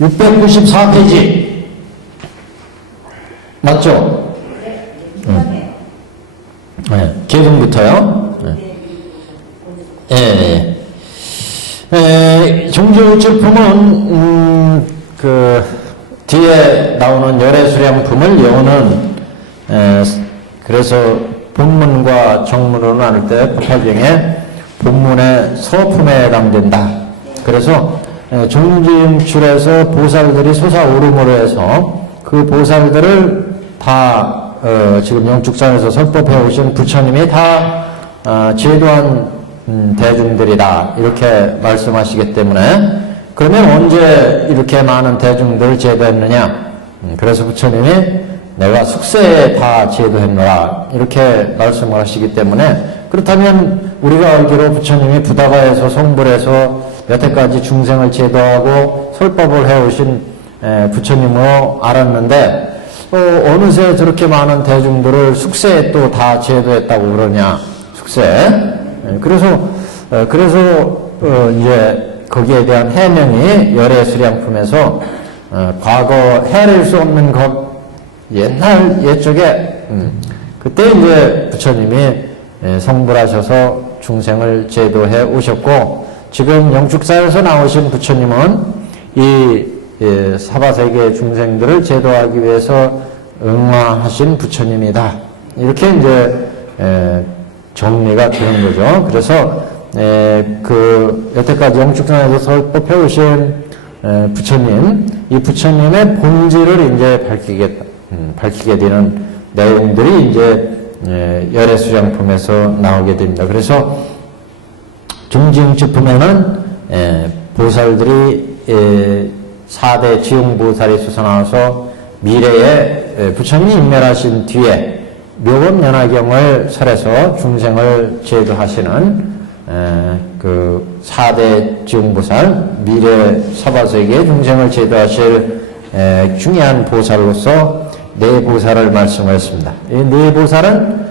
694페이지. 맞죠? 네, 계승부터요. 네. 종주율품은 그 뒤에 나오는 열애수량품을 여는 그래서 본문과 정문으로 나눌 때 법화경에 본문의 서품에 해당된다. 그래서 종지임출에서 보살들이 솟아오름으로 해서 그 보살들을 다 지금 영축산에서 설법해 오신 부처님이 다 제도한 대중들이다 이렇게 말씀하시기 때문에 그러면 언제 이렇게 많은 대중들을 제도했느냐? 그래서 부처님이 내가 숙세에 다 제도했노라 이렇게 말씀을 하시기 때문에 그렇다면 우리가 알기로 부처님이 부다가에서 성불해서 여태까지 중생을 제도하고 설법을 해오신 부처님으로 알았는데 어느새 저렇게 많은 대중들을 숙세에 또 다 제도했다고 그러냐? 숙세. 그래서 이제 거기에 대한 해명이 열애수량품에서 과거 헤아릴 수 없는 것 옛날 옛적에 그때 이제 부처님이 성불하셔서 중생을 제도해 오셨고 지금 영축사에서 나오신 부처님은 이 사바세계 중생들을 제도하기 위해서 응화하신 부처님이다. 이렇게 이제 정리가 되는 거죠. 그래서 그 여태까지 영축산에서 설법해 오신 부처님, 이 부처님의 본질을 이제 밝히게 되는 내용들이 이제 열애수량품에서 나오게 됩니다. 그래서 종지응축품에는 보살들이 4대 지용보살이 솟아나와서 미래에 부처님이 인멸하신 뒤에 묘법연화경을 설해서 중생을 제도하시는 그 4대 지용보살 미래 사바세계의 중생을 제도하실 중요한 보살로서 네 보살을 말씀하였습니다. 이 네 보살은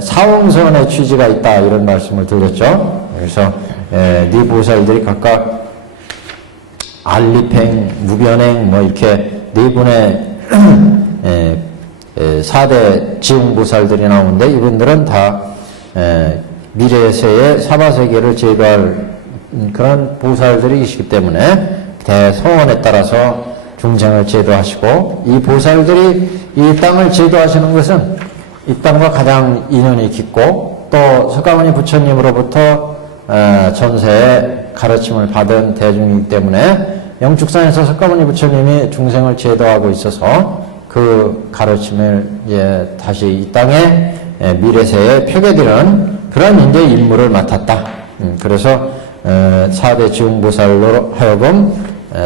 사홍선의 취지가 있다 이런 말씀을 드렸죠. 그래서 네 보살들이 각각 알리팽, 무변행 뭐 이렇게 네 분의 4대 지용보살들이 나오는데 이분들은 다 미래세의 사바세계를 제도할 그런 보살들이시기 때문에 대서원에 따라서 중생을 제도하시고 이 보살들이 이 땅을 제도하시는 것은 이 땅과 가장 인연이 깊고 또 석가모니 부처님으로부터 전세에 가르침을 받은 대중이기 때문에 영축산에서 석가모니 부처님이 중생을 제도하고 있어서 그 가르침을 이제 다시 이 땅에 미래세에 펴게되는 그런 이제 임무를 맡았다. 그래서 4대 지용보살로 하여금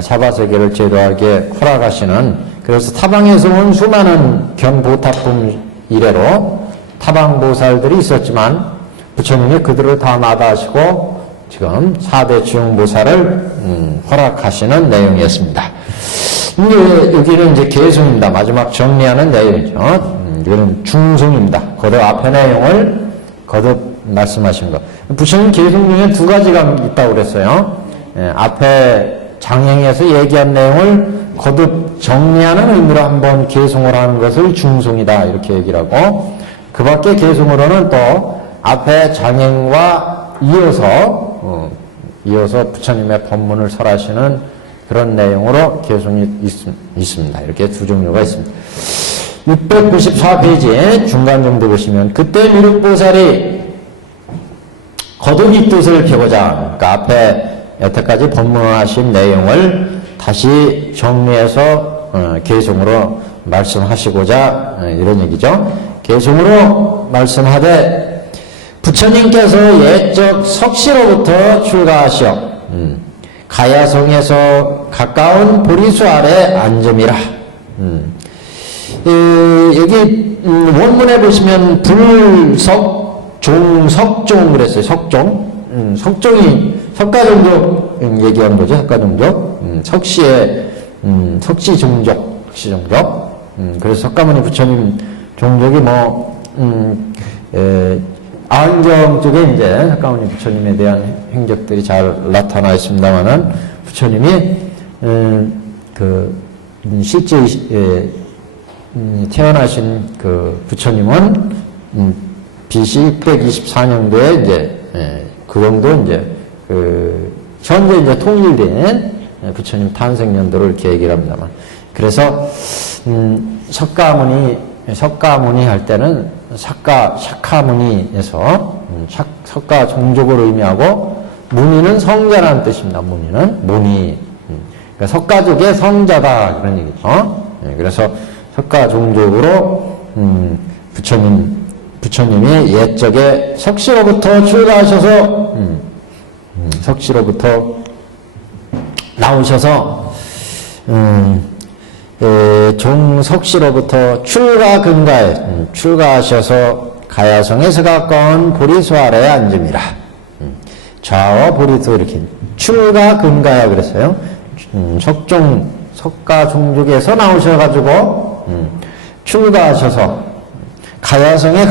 사바세계를 제도하게 허락하시는 그래서 타방에서 온 수많은 견보타품 이래로 타방보살들이 있었지만 부처님이 그들을 다 마다하시고 지금 4대 지용보살을 허락하시는 내용이었습니다. 여기는 이제 계승입니다. 마지막 정리하는 내용이죠. 이거는 중송입니다. 거듭 앞의 내용을 거듭 말씀하신 것. 부처님 계승 중에 두 가지가 있다고 그랬어요. 앞에 장행에서 얘기한 내용을 거듭 정리하는 의미로 한번 계승을 하는 것을 중송이다 이렇게 얘기를 하고 그 밖에 계승으로는 또 앞에 장행과 이어서 부처님의 법문을 설하시는 그런 내용으로 계승이 있습니다. 이렇게 두 종류가 있습니다. 694페이지 중간 정도 보시면 그때 미륵보살이 거듭 이 뜻을 펴고자 그러니까 앞에 여태까지 법문하신 내용을 다시 정리해서 계승으로 말씀하시고자 이런 얘기죠. 계승으로 말씀하되 부처님께서 옛적 석시로부터 출가하시어 가야성에서 가까운 보리수 아래 앉음이라. 여기 원문에 보시면 석종 그랬어요. 석종이 석가종족 얘기한 거죠. 석가종족. 석시의 석시종족. 그래서 석가모니 부처님 종족이 안경 쪽에 이제 석가모니 부처님에 대한 행적들이 잘 나타나 있습니다만은 부처님이 실제 태어나신 그 부처님은 BC 624년도에 이제 그 정도 이제 현재 이제 통일된 부처님 탄생 연도를 이렇게 얘기를 합니다만, 그래서 석가모니 할 때는 샤카모니에서 석가 종족을 의미하고, 무니는 성자라는 뜻입니다. 무니. 그러니까 석가족의 성자다, 그런 얘기죠. 그래서 석가 종족으로 부처님이 옛적에 석시로부터 출가하셔서 석시로부터 나오셔서 종석시로부터 출가하셔서 가야성에서 가까운 보리수 아래에 앉음이라. 좌와 보리수 이렇게 출가근가야 그랬어요. 석가 종족에서 나오셔가지고 출가하셔서 가야성에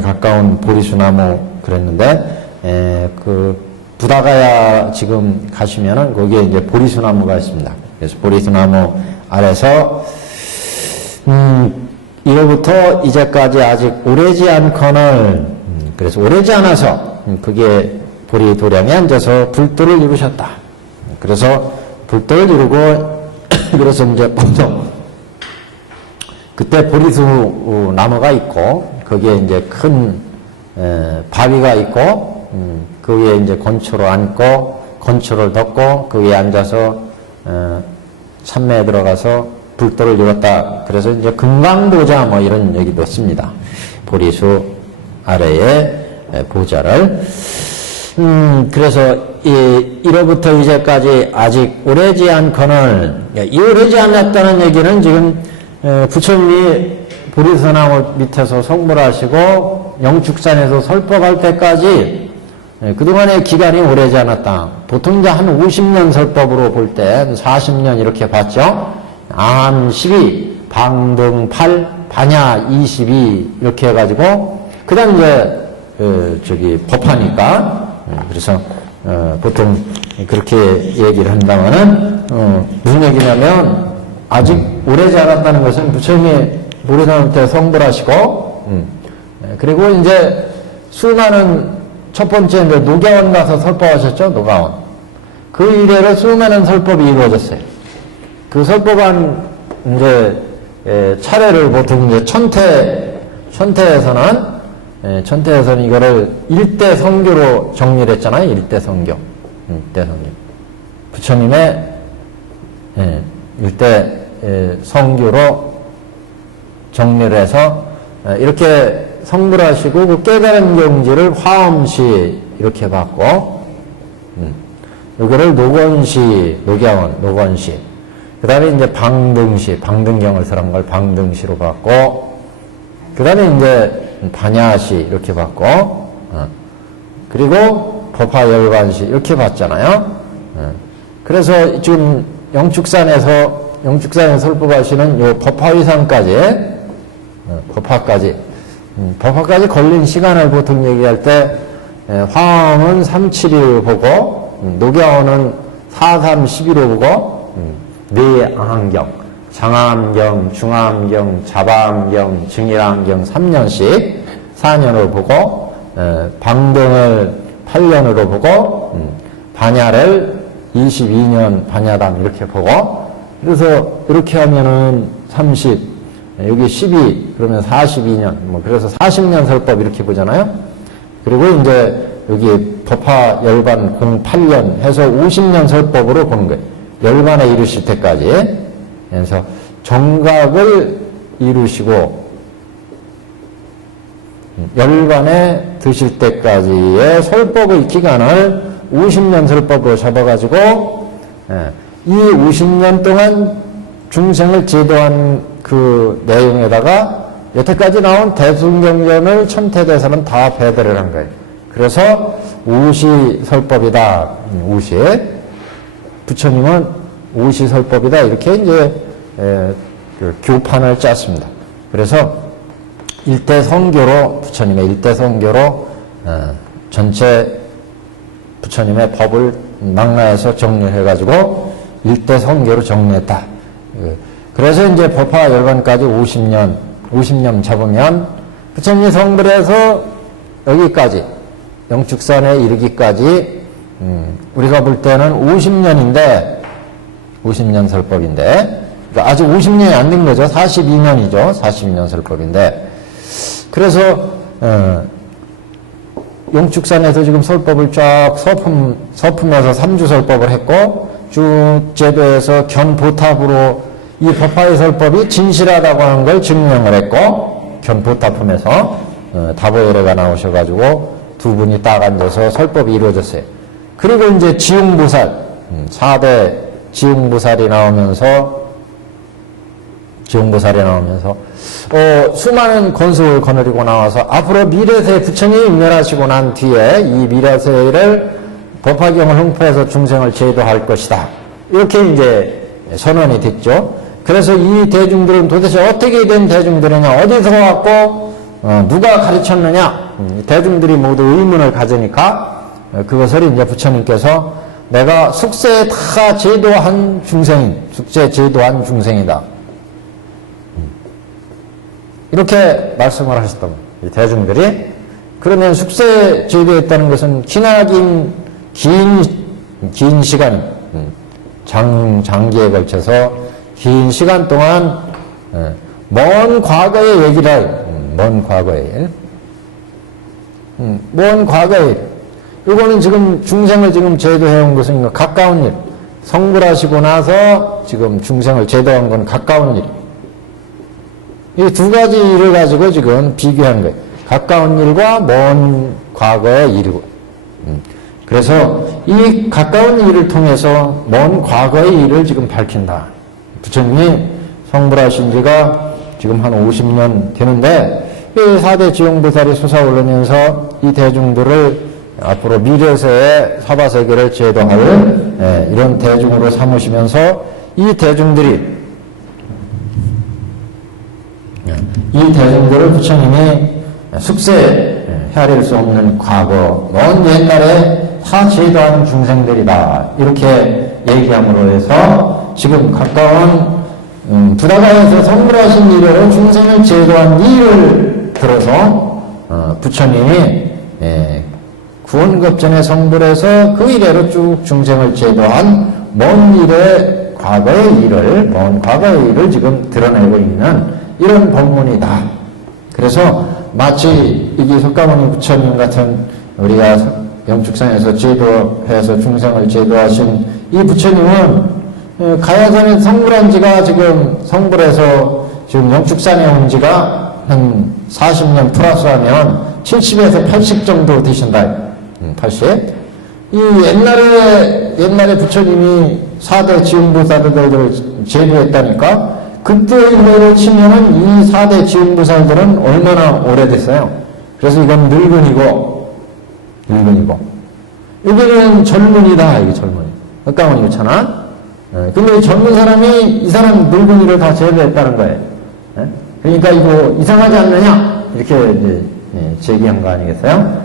가까운 보리수나무 그랬는데, 부다가야 지금 가시면은 거기에 이제 보리수나무가 있습니다. 그래서 보리수나무 아래서 이로부터 이제까지 아직 오래지 않거늘, 그래서 오래지 않아서 그게 보리 도량에 앉아서 불도를 이루셨다. 그래서 불도를 이루고 그래서 이제 보통 그때 보리수 나무가 있고 거기에 이제 큰 바위가 있고 그 위에 이제 건초로 앉고 건초를 덮고 그 위에 앉아서 산매에 들어가서 불도를 이뤘다. 그래서 이제 금강보자 뭐 이런 얘기도 씁니다. 보리수 아래에 보자를. 그래서 이로부터 이제까지 아직 오래지 않거늘, 이 오래지 않았다는 얘기는 지금 부처님이 보리수나무 밑에서 성불 하시고 영축산에서 설법할 때까지 그동안의 기간이 오래지 않았다. 보통 이제 한 50년 설법으로 볼 때 40년 이렇게 봤죠. 암 12, 방등 8, 반야 22 이렇게 해가지고 그 다음 이제 법하니까 그래서 보통 그렇게 얘기를 한다면은 무슨 얘기냐면 아직 오래지 않았다는 것은 부처님이 보리수나무 때 성불하시고 그리고 이제 수많은 첫 번째 이제 노가원 가서 설법하셨죠. 노가원. 그 이래로 수많은 설법이 이루어졌어요. 그 설법한 이제 차례를 보통 이제 천태에서는 이거를 일대 성교로 정리를 했잖아요. 일대 성교. 부처님의 일대 성교로 정리를 해서 이렇게 성불하시고 그 깨달은 경지를 화엄시 이렇게 받고 여기를 노건시, 노건시. 그 다음에 이제 방등시, 방등경을 설한 걸 방등시로 받고 그 다음에 이제 반야시 이렇게 받고 그리고 법화열반시 이렇게 받잖아요. 그래서 지금 영축산에서 설법하시는 요 법화위상까지 법화까지 걸린 시간을 보통 얘기할 때 화엄은 372로 보고 노가원은 431로 보고 내암경, 장암경, 중암경, 자바암경, 증일암경 3년씩 4년으로 보고 방등을 8년으로 보고 반야를 22년 반야담 이렇게 보고 그래서 이렇게 하면은 30 여기 12 그러면 42년 뭐 그래서 40년 설법 이렇게 보잖아요. 그리고 이제 여기 법화 열반 08년 해서 50년 설법으로 보는 거예요. 열반에 이르실 때까지. 그래서 정각을 이루시고 열반에 드실 때까지의 설법의 기간을 50년 설법으로 잡아가지고 이 50년 동안 중생을 제도한 그 내용에다가 여태까지 나온 대승경전을 천태대사는 다 배대를 한 거예요. 그래서 오시 설법이다. 오시. 부처님은 오시 설법이다. 이렇게 이제 그 교판을 짰습니다. 그래서 일대 성교로 부처님의 일대 성교로 전체 부처님의 법을 망라해서 정리해가지고 일대 성교로 정리했다. 그래서 이제 법화 열반까지 50년 잡으면 부처님이 성불해서 여기까지 영축산에 이르기까지 우리가 볼 때는 50년 설법인데 그러니까 아직 50년이 안 된 거죠. 42년이죠. 42년 설법인데 그래서 영축산에서 지금 설법을 쫙 서품해서 3주 설법을 했고 쭉 제도에서 견보탑으로 이 법화의 설법이 진실하다고 하는 걸 증명을 했고 견보탑품에서 다보열애가 나오셔가지고 두 분이 딱 앉아서 설법이 이루어졌어요. 그리고 이제 지웅보살 4대 지웅보살이 나오면서 수많은 건수를 거느리고 나와서 앞으로 미래세 부처님이 멸하시고 난 뒤에 이 미래세를 법화경을 흉포해서 중생을 제도할 것이다. 이렇게 이제 선언이 됐죠. 그래서 이 대중들은 도대체 어떻게 된 대중들이냐, 어디서 왔고 누가 가르쳤느냐, 대중들이 모두 의문을 가지니까 그것을 이제 부처님께서 내가 숙세에 다 제도한 중생인, 숙세 제도한 중생이다. 이렇게 말씀을 하셨던 이 대중들이. 그러면 숙세 제도했다는 것은 기나긴 긴 시간, 장기에 걸쳐서 긴 시간 동안 먼 과거의 얘기를 먼 과거에 이거는 지금 중생을 지금 제도해온 것은 가까운 일. 성불하시고 나서 지금 중생을 제도한 건 가까운 일. 이 두 가지 일을 가지고 지금 비교한 거예요. 가까운 일과 먼 과거의 일이고. 그래서 이 가까운 일을 통해서 먼 과거의 일을 지금 밝힌다. 부처님이 성불하신 지가 지금 한 50년 되는데 이 4대 지용보살이 솟아오르면서 이 대중들을 앞으로 미래세의 사바세계를 제도할 이런 대중으로 삼으시면서 이 대중들을 부처님이 숙세에 헤아릴 수 없는 과거, 먼 옛날에 다 제도한 중생들이다. 이렇게 얘기함으로 해서 지금 가까운 부다가에서 성불하신 이래로 중생을 제도한 일을 들어서 부처님이 구원급전에 성불해서 그 이래로 쭉 중생을 제도한 먼 과거의 일을 지금 드러내고 있는 이런 법문이다. 그래서 마치 이게 석가모니 부처님 같은 우리가 영축산에서 제도해서 중생을 제도하신 이 부처님은 가야산에 성불한 지가 지금 성불해서 지금 영축산에 온 지가 한 40년 플러스하면 70에서 80 정도 되신다. 80. 이 옛날에 부처님이 4대 지음보살들을 제도했다니까 그때 이래로 치면은 이 4대 지음보살들은 얼마나 오래됐어요. 그래서 이건 늙은이고 여기는 젊은이다. 이게 젊은이. 석가모니 그렇잖아. 근데 젊은 사람이 이 사람 늙은이를 다 제도했다는 거예요. 그러니까 이거 이상하지 않느냐? 이렇게 이제 제기한 거 아니겠어요?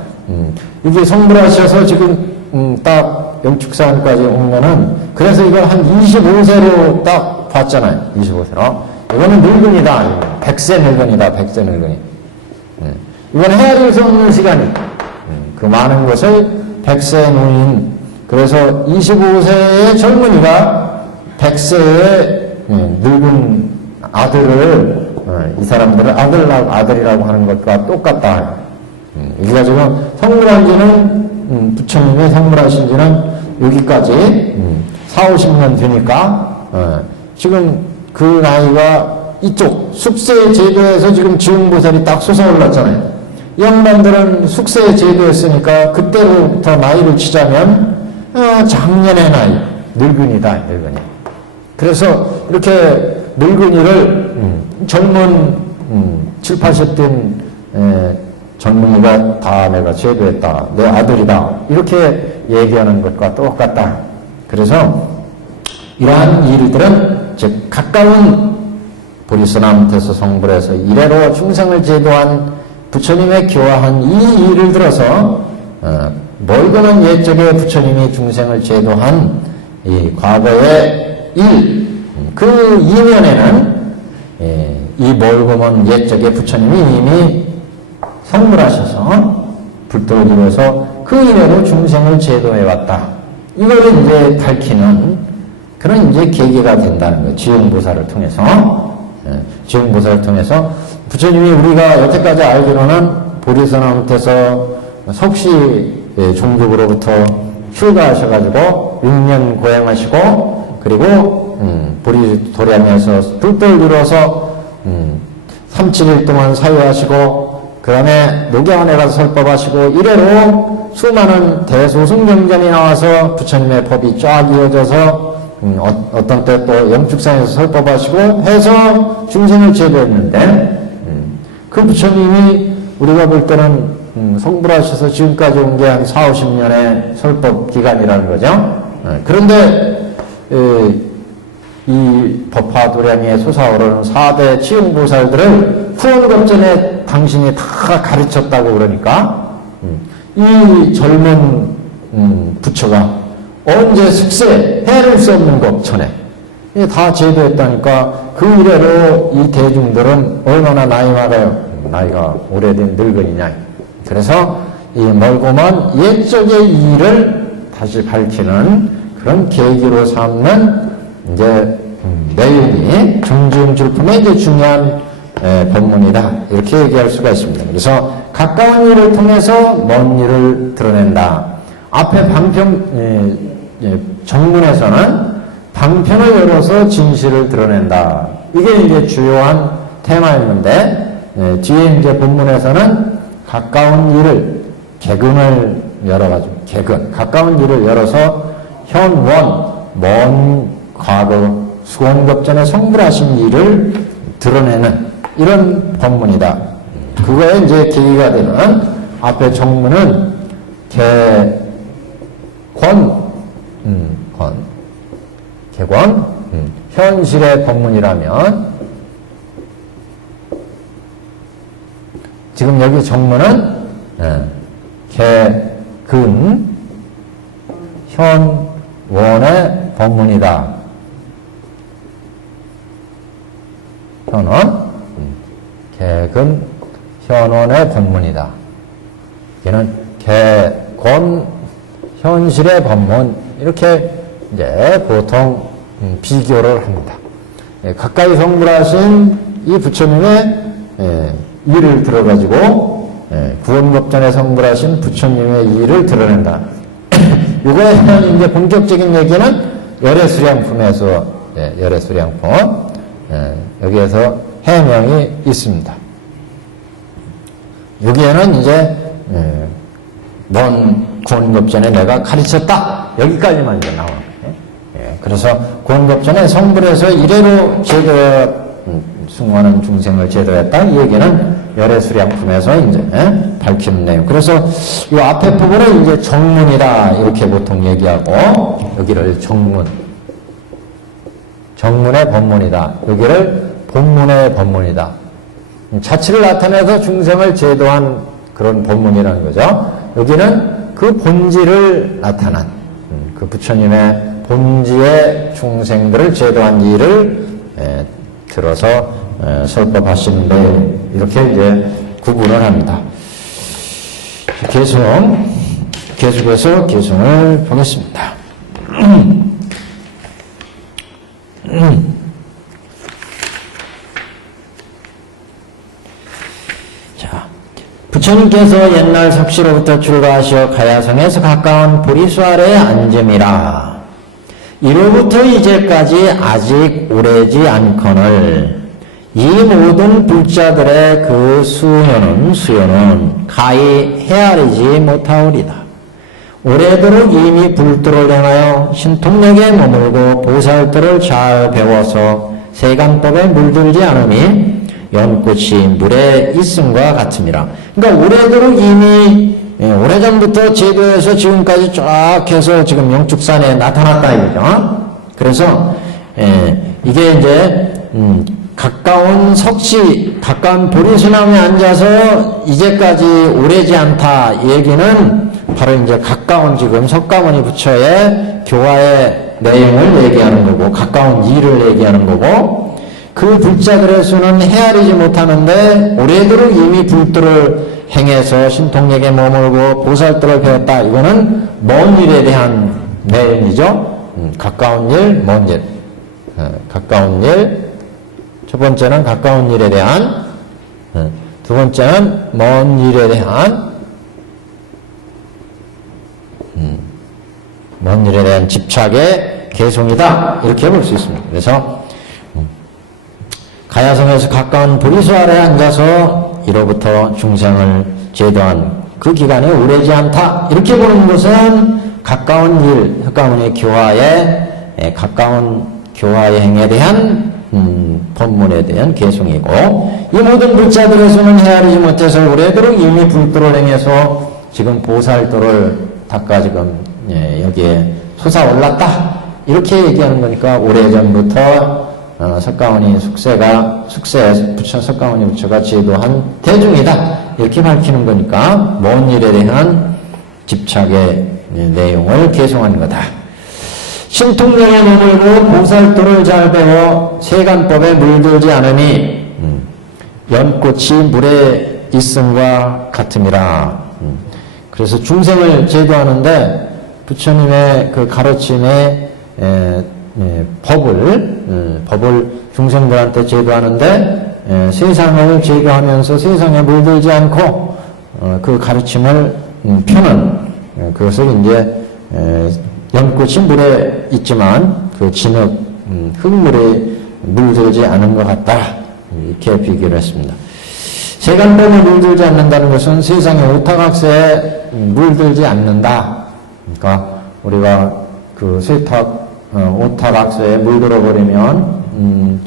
이게 성불하셔서 지금 딱 영축산까지 온 거는 그래서 이걸 한 25세로 딱 봤잖아요. 25세로. 이거는 늙은이다. 100세 늙은이다. 100세 늙은이. 이건 헤아릴 수 없는 시간이. 그 많은 것을 100세 노인. 그래서 25세의 젊은이가 100세의 늙은 아들을 이 사람들을 아들이라고 하는 것과 똑같다. 우리가 지금 성불한 지는 부처님이 성불하신 지는 여기까지 40-50년 되니까 지금 그 나이가 이쪽 숙세 제도에서 지금 지웅보살이 딱 솟아올랐잖아요. 이 양반들은 숙세 제도였으니까 그때부터 나이를 치자면 작년의 나이, 늙은이다, 늙은이. 그래서 이렇게 늙은이를 젊은 7, 80된 젊은이가 다 내가 제도했다, 내 아들이다, 이렇게 얘기하는 것과 똑같다. 그래서 이러한 일들은 즉 가까운 보리스나무태서 성불에서 이래로 중생을 제도한 부처님의 교화한 이 일을 들어서 멀거는 옛적에 부처님이 중생을 제도한 이 과거의 일, 그 이면에는 이 멀고 먼 옛적에 부처님이 이미 성불하셔서 불도를 이루어서 그 이래로 중생을 제도해왔다. 이걸 이제 밝히는 그런 이제 계기가 된다는 거예요. 지용보살을 통해서. 지용보살을 통해서 부처님이 우리가 여태까지 알기로는 보리서나무에서 석시 종족으로부터 휴가하셔가지고 6년 고행하시고 그리고 보리도량에서 불도를 이루어서 3-7일 동안 사유하시고 그 다음에 녹양원에 가서 설법하시고 이래로 수많은 대소승경전이 나와서 부처님의 법이 쫙 이어져서 어떤 때 또 영축산에서 설법하시고 해서 중생을 제도했는데 그 부처님이 우리가 볼 때는 성불하셔서 지금까지 온 게 한 40-50년의 설법 기간이라는 거죠. 그런데 이 법화도량에 솟아오르는 4대 치용보살들을 후원급전에 당신이 다 가르쳤다고 그러니까 이 젊은 부처가 언제 숙세 해를 수 없는 것 전에 다 제도했다니까 그 이래로 이 대중들은 얼마나 나이가 오래된 늙은이냐. 그래서 이 멀고 먼 옛적의 일을 다시 밝히는 그런 계기로 삼는 이제 내용이 정중줄품의 이제 중요한 법문이다. 이렇게 얘기할 수가 있습니다. 그래서 가까운 일을 통해서 먼 일을 드러낸다. 앞에 방편 정문에서는 방편을 열어서 진실을 드러낸다. 이게 이제 주요한 테마였는데 뒤에 이제 본문에서는 가까운 일을 개근을 열어가지고 가까운 일을 열어서 현원 먼 과거 수원급전에 성불하신 일을 드러내는 이런 법문이다. 그거에 이제 계기가 되는 앞에 정문은 개권 현실의 법문이라면 지금 여기 정문은 개근 현원의 법문이다. 현원 개근 현원의 법문이다. 이는 개권 현실의 법문 이렇게 이제 보통 비교를 합니다. 가까이 성불하신 이 부처님의 일을 들어가지고 구원급전에 성불하신 부처님의 일을 드러낸다. 이거에 대한 이제 본격적인 얘기는 열애수량품에서 열애수량품 여기에서 해명이 있습니다. 여기에는 이제 먼 구원급전에 내가 가르쳤다 여기까지만 이제 나와요. 그래서 구원급전에 성불해서 이래로 승화하는 중생을 제도했다. 이 얘기는 열애수량품에서 이제 밝히는 내용. 그래서 이 앞에 부분을 이제 정문이다 이렇게 보통 얘기하고 여기를 정문의 법문이다. 여기를 본문의 법문이다. 자치를 나타내서 중생을 제도한 그런 법문이라는 거죠. 여기는 그 본질을 나타난 그 부처님의 본지의 중생들을 제도한 일을 들어서 설법하시는데 이렇게 이제 구분을 합니다. 계속해서 개성을 보겠습니다. 자, 부처님께서 옛날 석시로부터 출가하시어 가야성에서 가까운 보리수 아래에 앉음이라. 이로부터 이제까지 아직 오래지 않거늘 이 모든 불자들의 그 수요는 가히 헤아리지 못하오리다. 오래도록 이미 불도를 행하여 신통력에 머물고 보살들을 잘 배워서 세간법에 물들지 않음이 연꽃이 물에 있음과 같음이라. 그러니까 오래도록 이미 오래전부터 제도에서 지금까지 쫙 해서 지금 영축산에 나타났다 이거죠. 그래서 이게 이제 가까운 보리수나무에 앉아서 이제까지 오래지 않다 얘기는 바로 이제 가까운 지금 석가모니 부처의 교화의 내용을 얘기하는 거고, 가까운 일을 얘기하는 거고, 그 불자들의 수는 헤아리지 못하는데 오래도록 이미 불도를 행해서 신통력에 머물고 보살도를 배웠다. 이거는 먼 일에 대한 내용이죠. 가까운 일, 먼 일. 가까운 일. 첫 번째는 가까운 일에 대한, 두 번째는 먼 일에 대한, 먼 일에 대한 집착의 개송이다. 이렇게 볼 수 있습니다. 그래서 가야성에서 가까운 보리수 아래 앉아서 이로부터 중생을 제도한 그 기간이 오래지 않다. 이렇게 보는 것은 가까운 일, 석가모니 교화의 가까운 교화의 행에 대한 법문에 대한 개송이고, 이 모든 불자들의 수는 헤아리지 못해서 오래도록 이미 불도를 행해서 지금 보살도를 닦아 지금 여기에 솟아올랐다. 이렇게 얘기하는 거니까 오래전부터 석가모니 숙세 부처 석가모니 부처가 제도한 대중이다. 이렇게 밝히는 거니까 먼 일에 대한 집착의 내용을 개송한 거다. 신통력에 머물고 보살도를 잘 배워 세간법에 물들지 않으니 연꽃이 물에 있음과 같음이라. 그래서 중생을 제도하는데 부처님의 그 가르침에 법을 중생들한테 제도하는데 세상을 제도하면서 세상에 물들지 않고 그 가르침을 펴는 그것을 이제 연꽃이 물에 있지만 그 진흙 흙물에 물들지 않은 것 같다. 이렇게 비교를 했습니다. 세간법에 물들지 않는다는 것은 세상의 오타각세에 물들지 않는다. 그러니까 우리가 그 오타각세에 물들어 버리면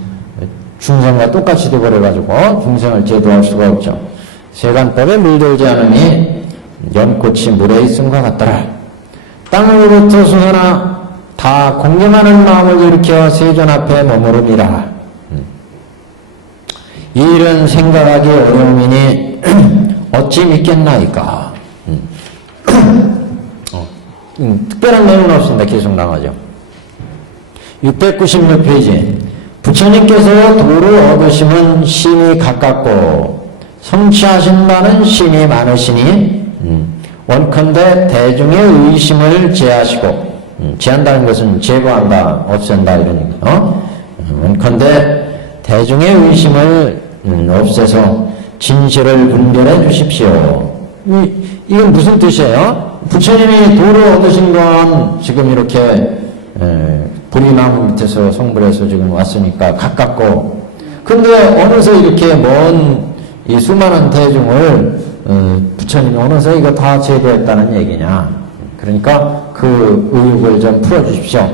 중생과 똑같이 되어버려가지고 중생을 제도할 수가 없죠. 세간법에 물들지 않으니 연꽃이 물에 있음과 같더라. 땅으로부터 수하나 다 공경하는 마음을 일으켜 세존 앞에 머무름이라. 이 일은 생각하기 어려움이니 어찌 믿겠나이까. 특별한 내용은 없습니다. 계속 나가죠. 696페이지. 부처님께서 도를 얻으심은 심히 가깝고 성취하신 바는 심히 많으시니 원컨대 대중의 의심을 제하시고, 제한다는 것은 제거한다, 없앤다 이런 얘기죠. 원컨대 대중의 의심을 없애서 진실을 분별해 주십시오. 이건 무슨 뜻이에요? 부처님이 도를 얻으신 건 지금 이렇게 보리나무 밑에서 성불해서 지금 왔으니까 가깝고, 근데 어느새 이렇게 먼 이 수많은 대중을 부처님이 어느새 이거 다 제도했다는 얘기냐. 그러니까 그 의혹을 좀 풀어주십시오.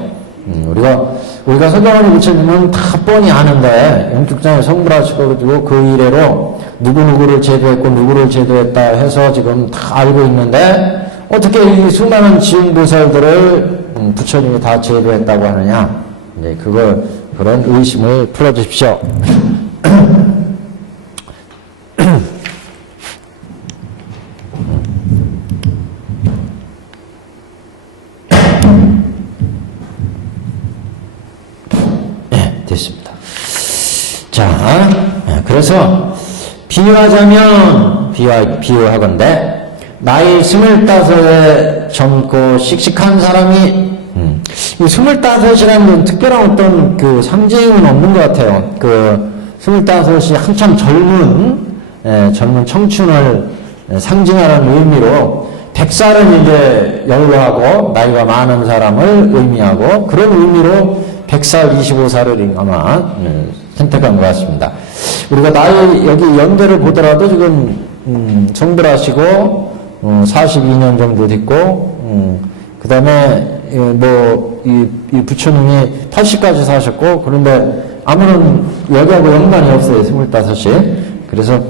우리가 석가모니 부처님은 다 뻔히 아는데 영축장에 성불하시고 그 이래로 누구누구를 제도했고 누구를 제도했다 해서 지금 다 알고 있는데 어떻게 이 수많은 지용보살들을 부처님이 다 제도했다고 하느냐. 이제 그런 의심을 풀어주십시오. 됐습니다. 자, 그래서 비유하건대 나이 25에 젊고 씩씩한 사람이 이 25이라는 특별한 어떤 그 상징은 없는 것 같아요. 그 25이 한참 젊은 청춘을 상징하는 의미로 100살은 이제 연로하고 나이가 많은 사람을 의미하고 그런 의미로 100살, 25살을 아마 선택한 것 같습니다. 우리가 나이 여기 연대를 보더라도 지금 성불하시고 42년 정도 됐고 그 다음에 이 부처님이 80까지 사셨고 그런데 아무런 여기하고 연관이 없어요. 25이. 그래서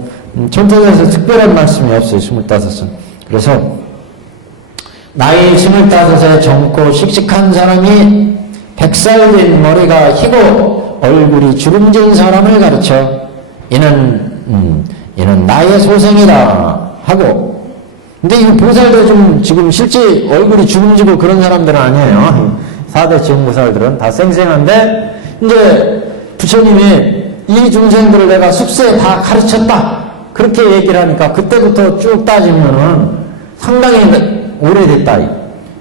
천태에서 특별한 말씀이 없어요. 25은. 그래서 나이 25에 젊고 씩씩한 사람이 100살 된 머리가 희고 얼굴이 주름진 사람을 가르쳐 이는 나의 소생이다 하고 근데 이 보살도 지금 실제 얼굴이 주름지고 그런 사람들은 아니에요. 4대 지용보살들은 다 쌩쌩한데, 이제 부처님이 이 중생들을 내가 숙세에 다 가르쳤다. 그렇게 얘기를 하니까 그때부터 쭉 따지면은 상당히 오래됐다.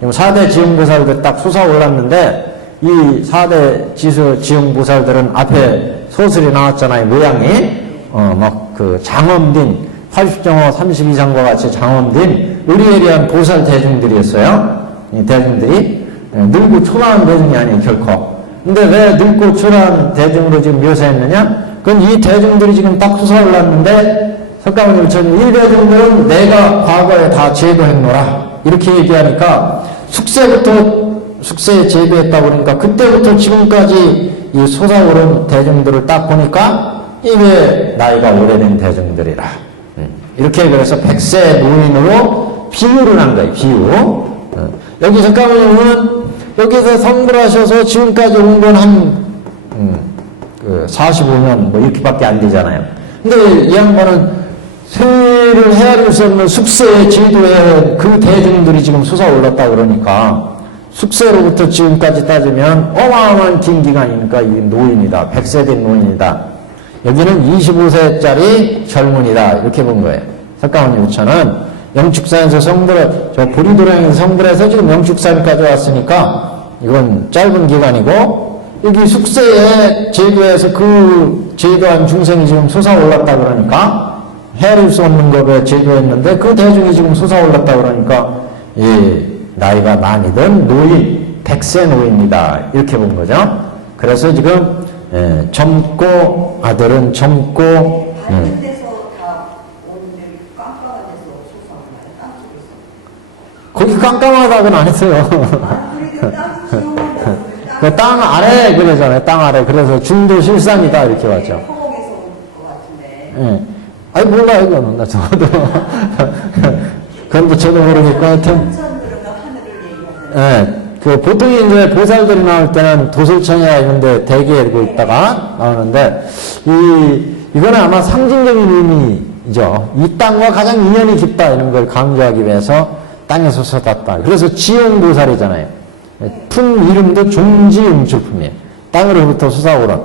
4대 지용보살들 딱 솟아올랐는데, 이 4대 지용보살들은 앞에 소설이 나왔잖아요. 모양이. 막 그 장엄딘, 80정호 32상과 같이 장엄딘 의리의리한 보살 대중들이었어요. 이 대중들이 늙고 초라한 대중이 아니에요, 결코. 근데 왜 늙고 초라한 대중으로 지금 묘사했느냐? 그건 이 대중들이 지금 딱 솟아올랐는데 석가모니 부처님 이 대중들은 내가 과거에 다 제도했노라 이렇게 얘기하니까 숙세에 제도했다고 그러니까 그때부터 지금까지 이 솟아오른 대중들을 딱 보니까 이게 나이가 오래된 대중들이라. 이렇게 그래서 100세 노인으로 비유를 한 거예요. 비유. 여기 석가모니는 여기서 성불하셔서 지금까지 온 건 한 45년 뭐 이렇게밖에 안 되잖아요. 근데 이 양반은 세를 헤아릴 수 없는 숙세에 제도해 그 대중들이 지금 솟아올랐다 그러니까 숙세로부터 지금까지 따지면 어마어마한 긴 기간이니까 이 노인이다. 100세 된 노인이다. 여기는 25세짜리 젊은이다. 이렇게 본 거예요. 석가모니 부처는 영축사에서 저 보리도량에서 성불해서 지금 영축사까지 왔으니까 이건 짧은 기간이고 여기 숙세에 제도해서 그 제도한 중생이 지금 솟아올랐다 그러니까 헤아릴 수 없는 법에 제도했는데 그 대중이 지금 솟아올랐다 그러니까 나이가 많이든 노인, 100세 노인이다. 이렇게 본 거죠. 그래서 지금 젊고 아들은 젊고 다른 데서 다 오는데 깜깜한 데서 솟아오나요? 땅속에서? 거기 깜깜하다고는 안 했어요. 그래도 땅 지형만 그 땅 아래 그러잖아요. 땅 아래. 그래서 중도 실상이다 이렇게 왔죠. 허공에서 온 것 같은데. 예. 아니 몰라요 이거는 나 저도. 그건 뭐 저도 모르니까 하여튼. 천천 그런가 하늘을 얘기하는. 예. 그 보통 이제 보살들이 나올 때는 도솔천이나 이런 데 대기에 이러고 있다가 나오는데, 이거는 아마 상징적인 의미죠. 이 땅과 가장 인연이 깊다 이런 걸 강조하기 위해서 땅에서 솟았다. 그래서 지용보살이잖아요. 품 이름도 종지음출품이에요. 땅으로부터 솟아오른.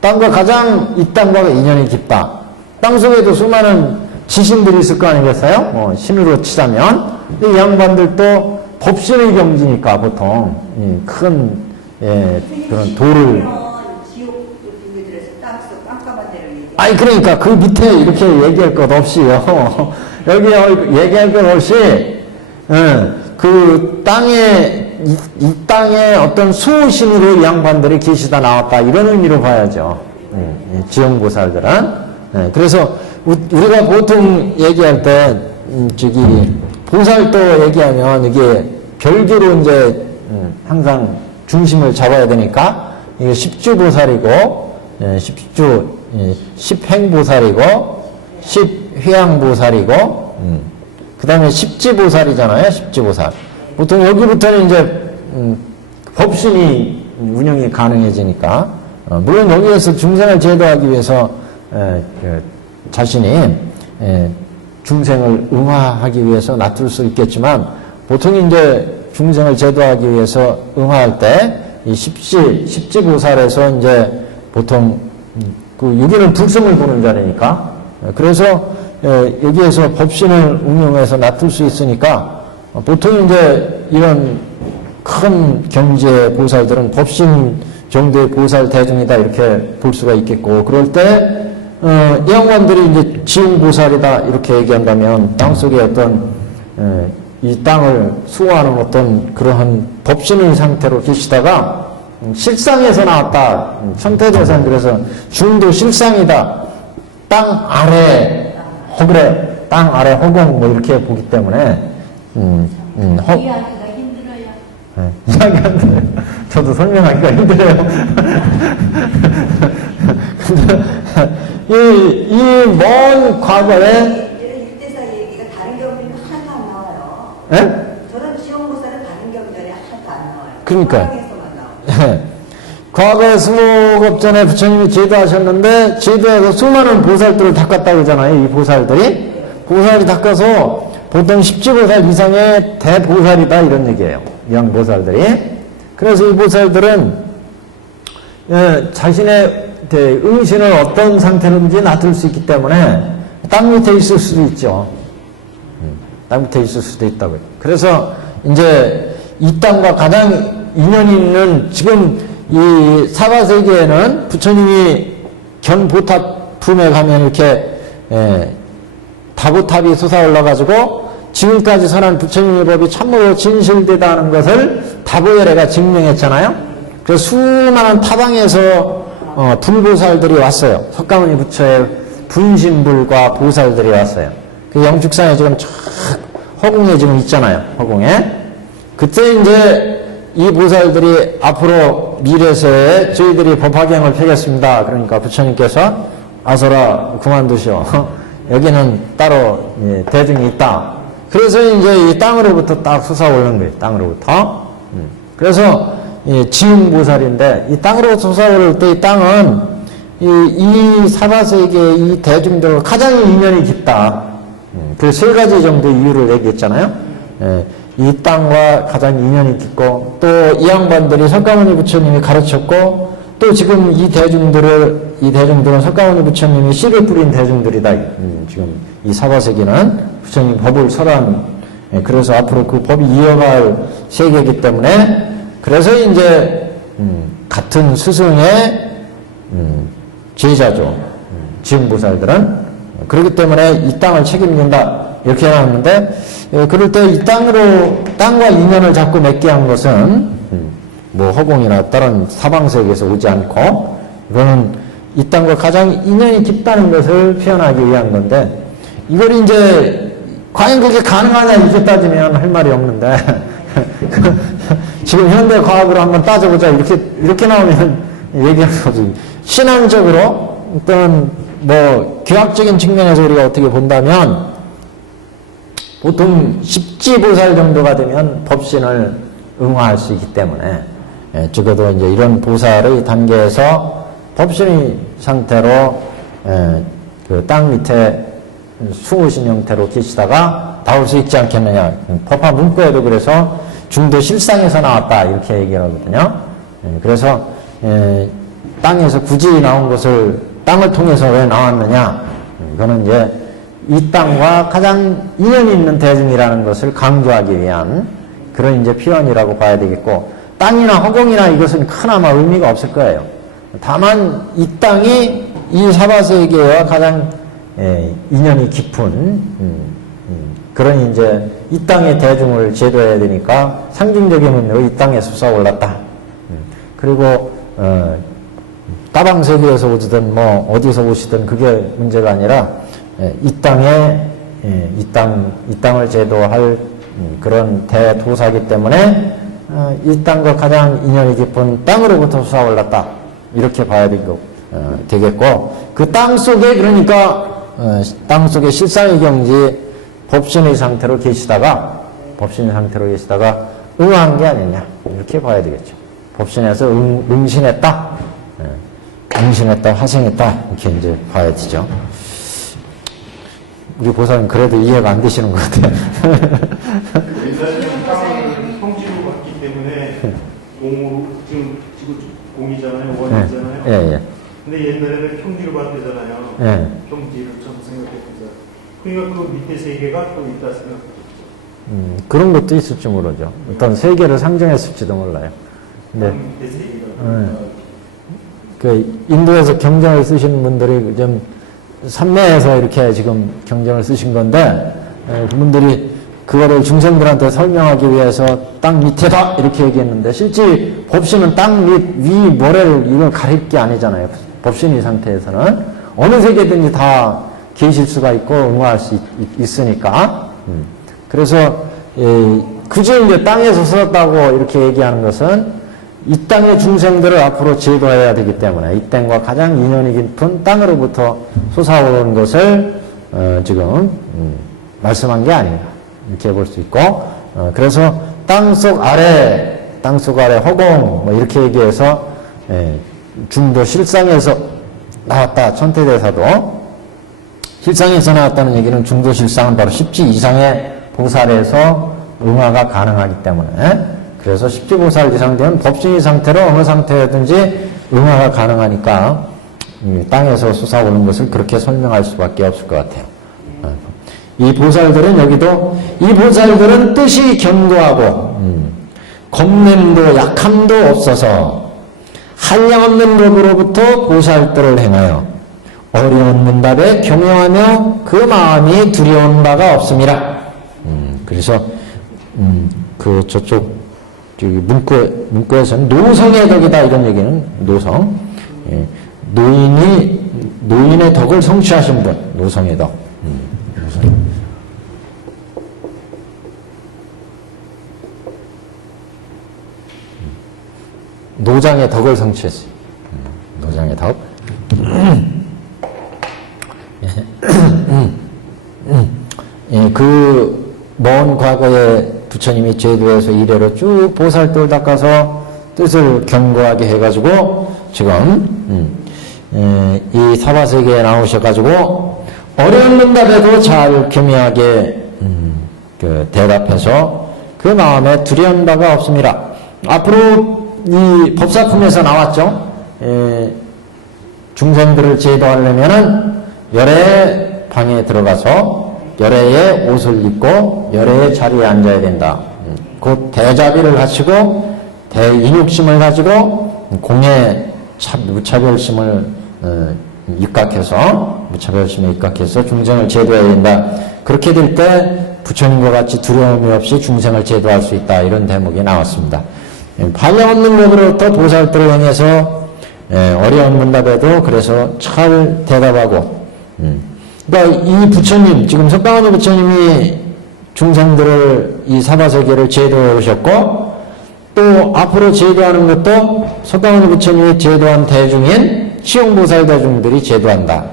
땅과 가장 이 땅과 인연이 깊다. 땅 속에도 수많은 지신들이 있을 거 아니겠어요? 뭐 신으로 치자면. 이 양반들도 법신의 경지니까 보통 큰 그런 돌을 지옥도 비밀들에서 땅속 깜깜한 데를 얘기하는. 아니 그러니까 그 밑에 이렇게 얘기할 것 없이요. 여기 얘기할 것 없이 그 땅에 이 땅에 어떤 수호신으로 이 양반들이 계시다 나왔다 이런 의미로 봐야죠. 지용보살들은. 그래서 우리가 보통 얘기할 때 보살도 얘기하면 이게 별개로 이제 항상 중심을 잡아야 되니까 이게 십주보살이고 십행보살이고 십휘양보살이고 그 다음에 십지보살이잖아요. 십지보살. 보통 여기부터는 이제 법신이 운영이 가능해지니까 물론 여기에서 중생을 제도하기 위해서 자신이 중생을 응화하기 위해서 놔둘 수 있겠지만 보통 이제 중생을 제도하기 위해서 응화할 때 이 십지보살에서 이제 보통 여기는 불성을 보는 자리니까 그래서 여기에서 법신을 운용해서 놔둘 수 있으니까 보통 이제 이런 큰 경지의 보살들은 법신 정도의 보살 대중이다 이렇게 볼 수가 있겠고 그럴 때 이 양반들이 이제 지용보살이다 이렇게 얘기한다면 땅속에 어떤 이 땅을 수호하는 어떤 그러한 법신의 상태로 계시다가 실상에서 나왔다. 천태대산 그래서 중도 실상이다. 땅 아래 허그래 땅 아래 허공 뭐 이렇게 보기 때문에 이해하기가 힘들어요. 이야기가 힘들어요. 저도 설명하기가 힘들어요. 이 먼 과거에 일대사 얘기가 다른 경우는 하나도 안 나와요. 예? 저는 지용보살은 다른 경전에 하나도 안 나와요. 그러니까요. 서만 나와요. 과거에 수목업 전에 부처님이 제도하셨는데 제도해서 수많은 보살들을 닦았다고 그러잖아요. 이 보살들이 보살이 닦아서 보통 십지보살 이상의 대보살이다 이런 얘기예요. 이양 보살들이. 그래서 이 보살들은 자신의 응신을 어떤 상태로든지 놔둘 수 있기 때문에 땅 밑에 있을 수도 있죠. 땅 밑에 있을 수도 있다고요. 그래서 이제 이 땅과 가장 인연이 있는 지금 이 사바세계에는 부처님이 견보탑 품에 가면 이렇게 다보탑이 솟아올라가지고 지금까지 선한 부처님의 법이 참으로 진실되다는 것을 다보열애가 증명했잖아요. 그래서 수많은 타방에서 불보살들이 왔어요. 석가모니 부처의 분신불과 보살들이 왔어요. 그 영축산에 지금 쫙 허공에 지금 있잖아요. 허공에. 그때 이제 이 보살들이 앞으로 미래세에 저희들이 법화경을 펴겠습니다. 그러니까 부처님께서 아서라 그만두시오. 여기는 따로 대중이 있다. 그래서 이제 이 땅으로부터 딱 솟아오르는 거예요. 땅으로부터. 그래서 지음보살인데 이 땅으로부터 솟아오를 때 이 땅은 이 사바세계의 이 대중들과 가장 인연이 깊다. 그 세 가지 정도 이유를 얘기했잖아요. 이 땅과 가장 인연이 깊고 또 이 양반들이 석가모니 부처님이 가르쳤고 또 지금 이 대중들은 석가모니 부처님이 씨를 뿌린 대중들이다. 지금 이 사바세계는 부처님 법을 설한 그래서 앞으로 그 법이 이어갈 세계이기 때문에 그래서 이제 같은 스승의 제자죠. 지음보살들은 그렇기 때문에 이 땅을 책임진다 이렇게 나왔는데 그럴 때 이 땅과 인연을 자꾸 맺게 한 것은 뭐 허공이나 다른 사방세계에서 오지 않고 이거는 이 땅과 가장 인연이 깊다는 것을 표현하기 위한 건데 이걸 이제 과연 그게 가능하냐 이렇게 따지면 할 말이 없는데 지금 현대 과학으로 한번 따져보자 이렇게 나오면 얘기할 수 없어요. 신앙적으로 어떤 뭐 교학적인 측면에서 우리가 어떻게 본다면 보통 십지보살 정도가 되면 법신을 응화할 수 있기 때문에 적어도 이제 이런 보살의 단계에서 법신의 상태로 그 땅 밑에 숨으신 형태로 계시다가 나올 수 있지 않겠느냐. 법화 문구에도 그래서 중도 실상에서 나왔다 이렇게 얘기를 하거든요. 그래서 땅에서 굳이 나온 것을 땅을 통해서 왜 나왔느냐. 이거는 이제 이 땅과 가장 인연이 있는 대중이라는 것을 강조하기 위한 그런 이제 표현이라고 봐야 되겠고 땅이나 허공이나 이것은 크나마 의미가 없을 거예요. 다만 이 땅이 이 사바세계와 가장 인연이 깊은 그런 이제 이 땅의 대중을 제도해야 되니까 상징적인 의미로 이 땅에서 솟아올랐다. 그리고 따방세계에서 오시든 뭐 어디서 오시든 그게 문제가 아니라 이 땅을 제도할 그런 대도사이기 때문에 이 땅과 가장 인연이 깊은 땅으로부터 솟아올랐다 이렇게 봐야 되겠고 그 땅 속에 그러니까 땅 속에 실상의 경지 법신의 상태로 계시다가 응한 게 아니냐 이렇게 봐야 되겠죠. 법신에서 응신했다, 응신했다, 화생했다 이렇게 이제 봐야 되죠. 우리 보살님 그래도 이해가 안 되시는 것 같아요. 옛날에는 땅을 평지로 갔기 때문에 공으로 지금 공이잖아요, 원이잖아요. 예. 근데 옛날에는 평지로 봤대잖아요. 예. 평지를 좀 생각했죠. 그러니까 그 밑에 세계가 또 있다 생각했죠. 그런 것도 있을지 모르죠. 어떤 세계를 상징했을지도 몰라요. 근데 밑에 세계가. 그 인도에서 경전을 쓰시는 분들이 좀 삼매에서 이렇게 지금 경전을 쓰신 건데 그분들이 그거를 중생들한테 설명하기 위해서 땅 밑에다 이렇게 얘기했는데 실제 법신은 땅 밑, 위, 모래를 이걸 가릴 게 아니잖아요. 법신의 상태에서는 어느 세계든지 다 계실 수가 있고 응화할 수 있으니까 그래서 그저 이제 땅에서 섰다고 이렇게 얘기하는 것은 이 땅의 중생들을 앞으로 제도해야 되기 때문에 이 땅과 가장 인연이 깊은 땅으로부터 솟아오르는 것을 지금 말씀한 게 아닌가 이렇게 볼 수 있고 그래서 땅속 아래 허공 뭐 이렇게 얘기해서 중도 실상에서 나왔다. 천태대사도 실상에서 나왔다는 얘기는 중도 실상은 바로 십지 이상의 보살에서 응화가 가능하기 때문에 그래서 십지보살 이상 되면 법신이 상태로 어느 상태든지 응화가 가능하니까 땅에서 솟아오는 것을 그렇게 설명할 수밖에 없을 것 같아요. 이 보살들은 여기도 이 보살들은 뜻이 견고하고 겁냄도 약함도 없어서 한량없는 법으로부터 보살들을 행하여 어려운 문답에 교묘하며 그 마음이 두려운 바가 없음이라. 그래서 그 저쪽 문구에서는 노성의 덕이다 이런 얘기는 노성. 예, 노인의 덕을 성취하신 분, 노성의 덕. 노성. 노장의 덕을 성취했어요. 노장의 덕. 그 먼 과거에 부처님이 제도에서 이래로 쭉 보살들 닦아서 뜻을 견고하게 해가지고 지금 이 사바세계에 나오셔가지고 어려운 문답에도 잘 교묘하게 그 대답해서 그 마음에 두려운 바가 없습니다. 앞으로 이 법사품에서 나왔죠. 중생들을 제도하려면은 열애 방에 들어가서 열애의 옷을 입고 열애의 자리에 앉아야 된다. 곧 대자비를 하시고 대인욕심을 가지고 공의 무차별심을 입각해서 무차별심에 입각해서 중생을 제도해야 된다. 그렇게 될 때 부처님과 같이 두려움이 없이 중생을 제도할 수 있다. 이런 대목이 나왔습니다. 반영 없는 법으로부터 보살들을 행해서 어려운 문답에도 그래서 잘 대답하고 그러니까 이 부처님 지금 석가모니 부처님이 중생들을 이 사바세계를 제도해 오셨고 또 앞으로 제도하는 것도 석가모니 부처님이 제도한 대중인 시용보살 대중들이 제도한다.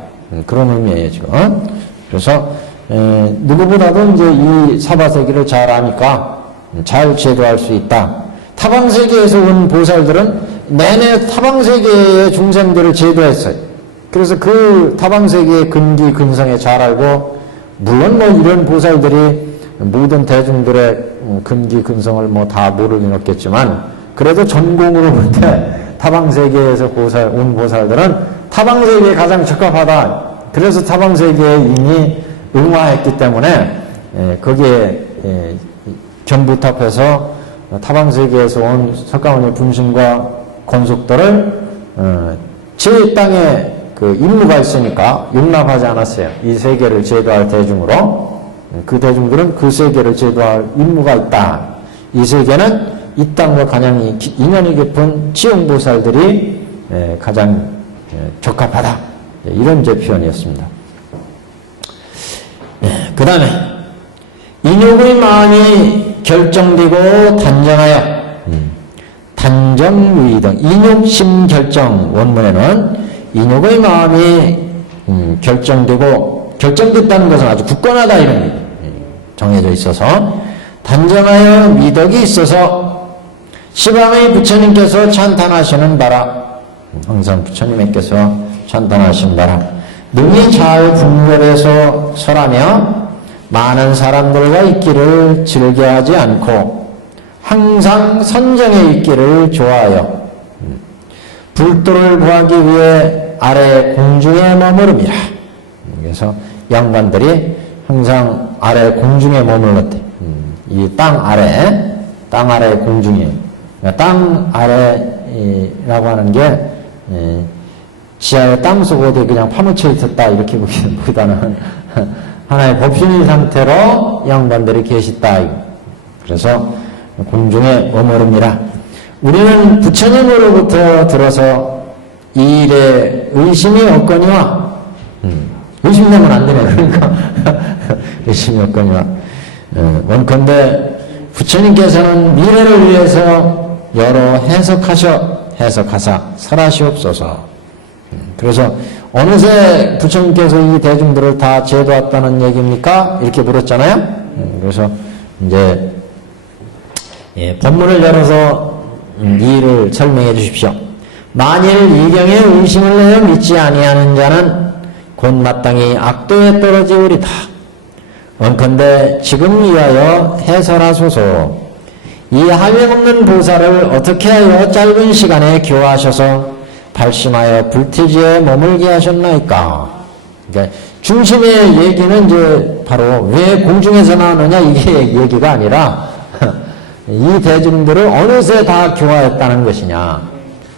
그런 의미예요 지금. 그래서 누구보다도 이제 이 사바세계를 잘 아니까 잘 제도할 수 있다. 타방세계에서 온 보살들은 내내 타방세계의 중생들을 제도했어요. 그래서 그 타방세계의 근기 근성에 잘 알고 물론 뭐 이런 보살들이 모든 대중들의 근기 근성을 뭐 다 모르긴 없겠지만 그래도 전공으로 볼 때 타방세계에서 온 보살들은 타방세계에 가장 적합하다. 그래서 타방세계에 이미 응화했기 때문에 거기에 견부탑해서 타방세계에서 온 석가모니 분신과 권속들을 제 땅에 그 임무가 있으니까 용납하지 않았어요. 이 세계를 제도할 대중으로. 그 대중들은 그 세계를 제도할 임무가 있다. 이 세계는 이 땅과 가장 인연이 깊은 지용보살들이 가장 적합하다. 이런 제 표현이었습니다. 그 다음에 인욕의 마음이 결정되고 단정하여 단정유의등 인욕심 결정 원문에는 인욕의 마음이 결정됐다는 것은 아주 굳건하다 이런 얘기 정해져 있어서 단정하여 미덕이 있어서 시방의 부처님께서 찬탄하시는 바라 항상 부처님께서 찬탄하신 바라 능히 잘 분별해서 설하며 많은 사람들과 있기를 즐겨하지 않고 항상 선정에 있기를 좋아하여 불도를 구하기 위해 아래 공중에 머무릅니다. 그래서 양반들이 항상 아래 공중에 머물렀대. 이 땅 아래 공중에. 그러니까 땅 아래라고 하는 게 지하의 땅속 어디에 그냥 파묻혀 있었다 이렇게 보기보다는 하나의 법신의 상태로 양반들이 계시다. 그래서 공중에 머무릅니다. 우리는 부처님으로부터 들어서 이 일에 의심이 없거니와 의심되면 안 되네. 그러니까 의심이 없거니와 원컨대 부처님께서는 미래를 위해서 여러 해석하사 설하시옵소서. 그래서 어느새 부처님께서 이 대중들을 다 제도했다는 얘기입니까? 이렇게 물었잖아요. 그래서 이제 본문을 열어서 이 일을 설명해 주십시오. 만일 이경에 의심을 내어 믿지 아니하는 자는 곧 마땅히 악도에 떨어지우리다. 원컨대 지금 위하여 해설하소서. 이 한량없는 보살을 어떻게 하여 짧은 시간에 교화하셔서 발심하여 불태지에 머물게 하셨나이까. 그러니까 중심의 얘기는 이제 바로 왜 공중에서 나오느냐 이게 얘기가 아니라 이 대중들을 어느새 다 교화했다는 것이냐.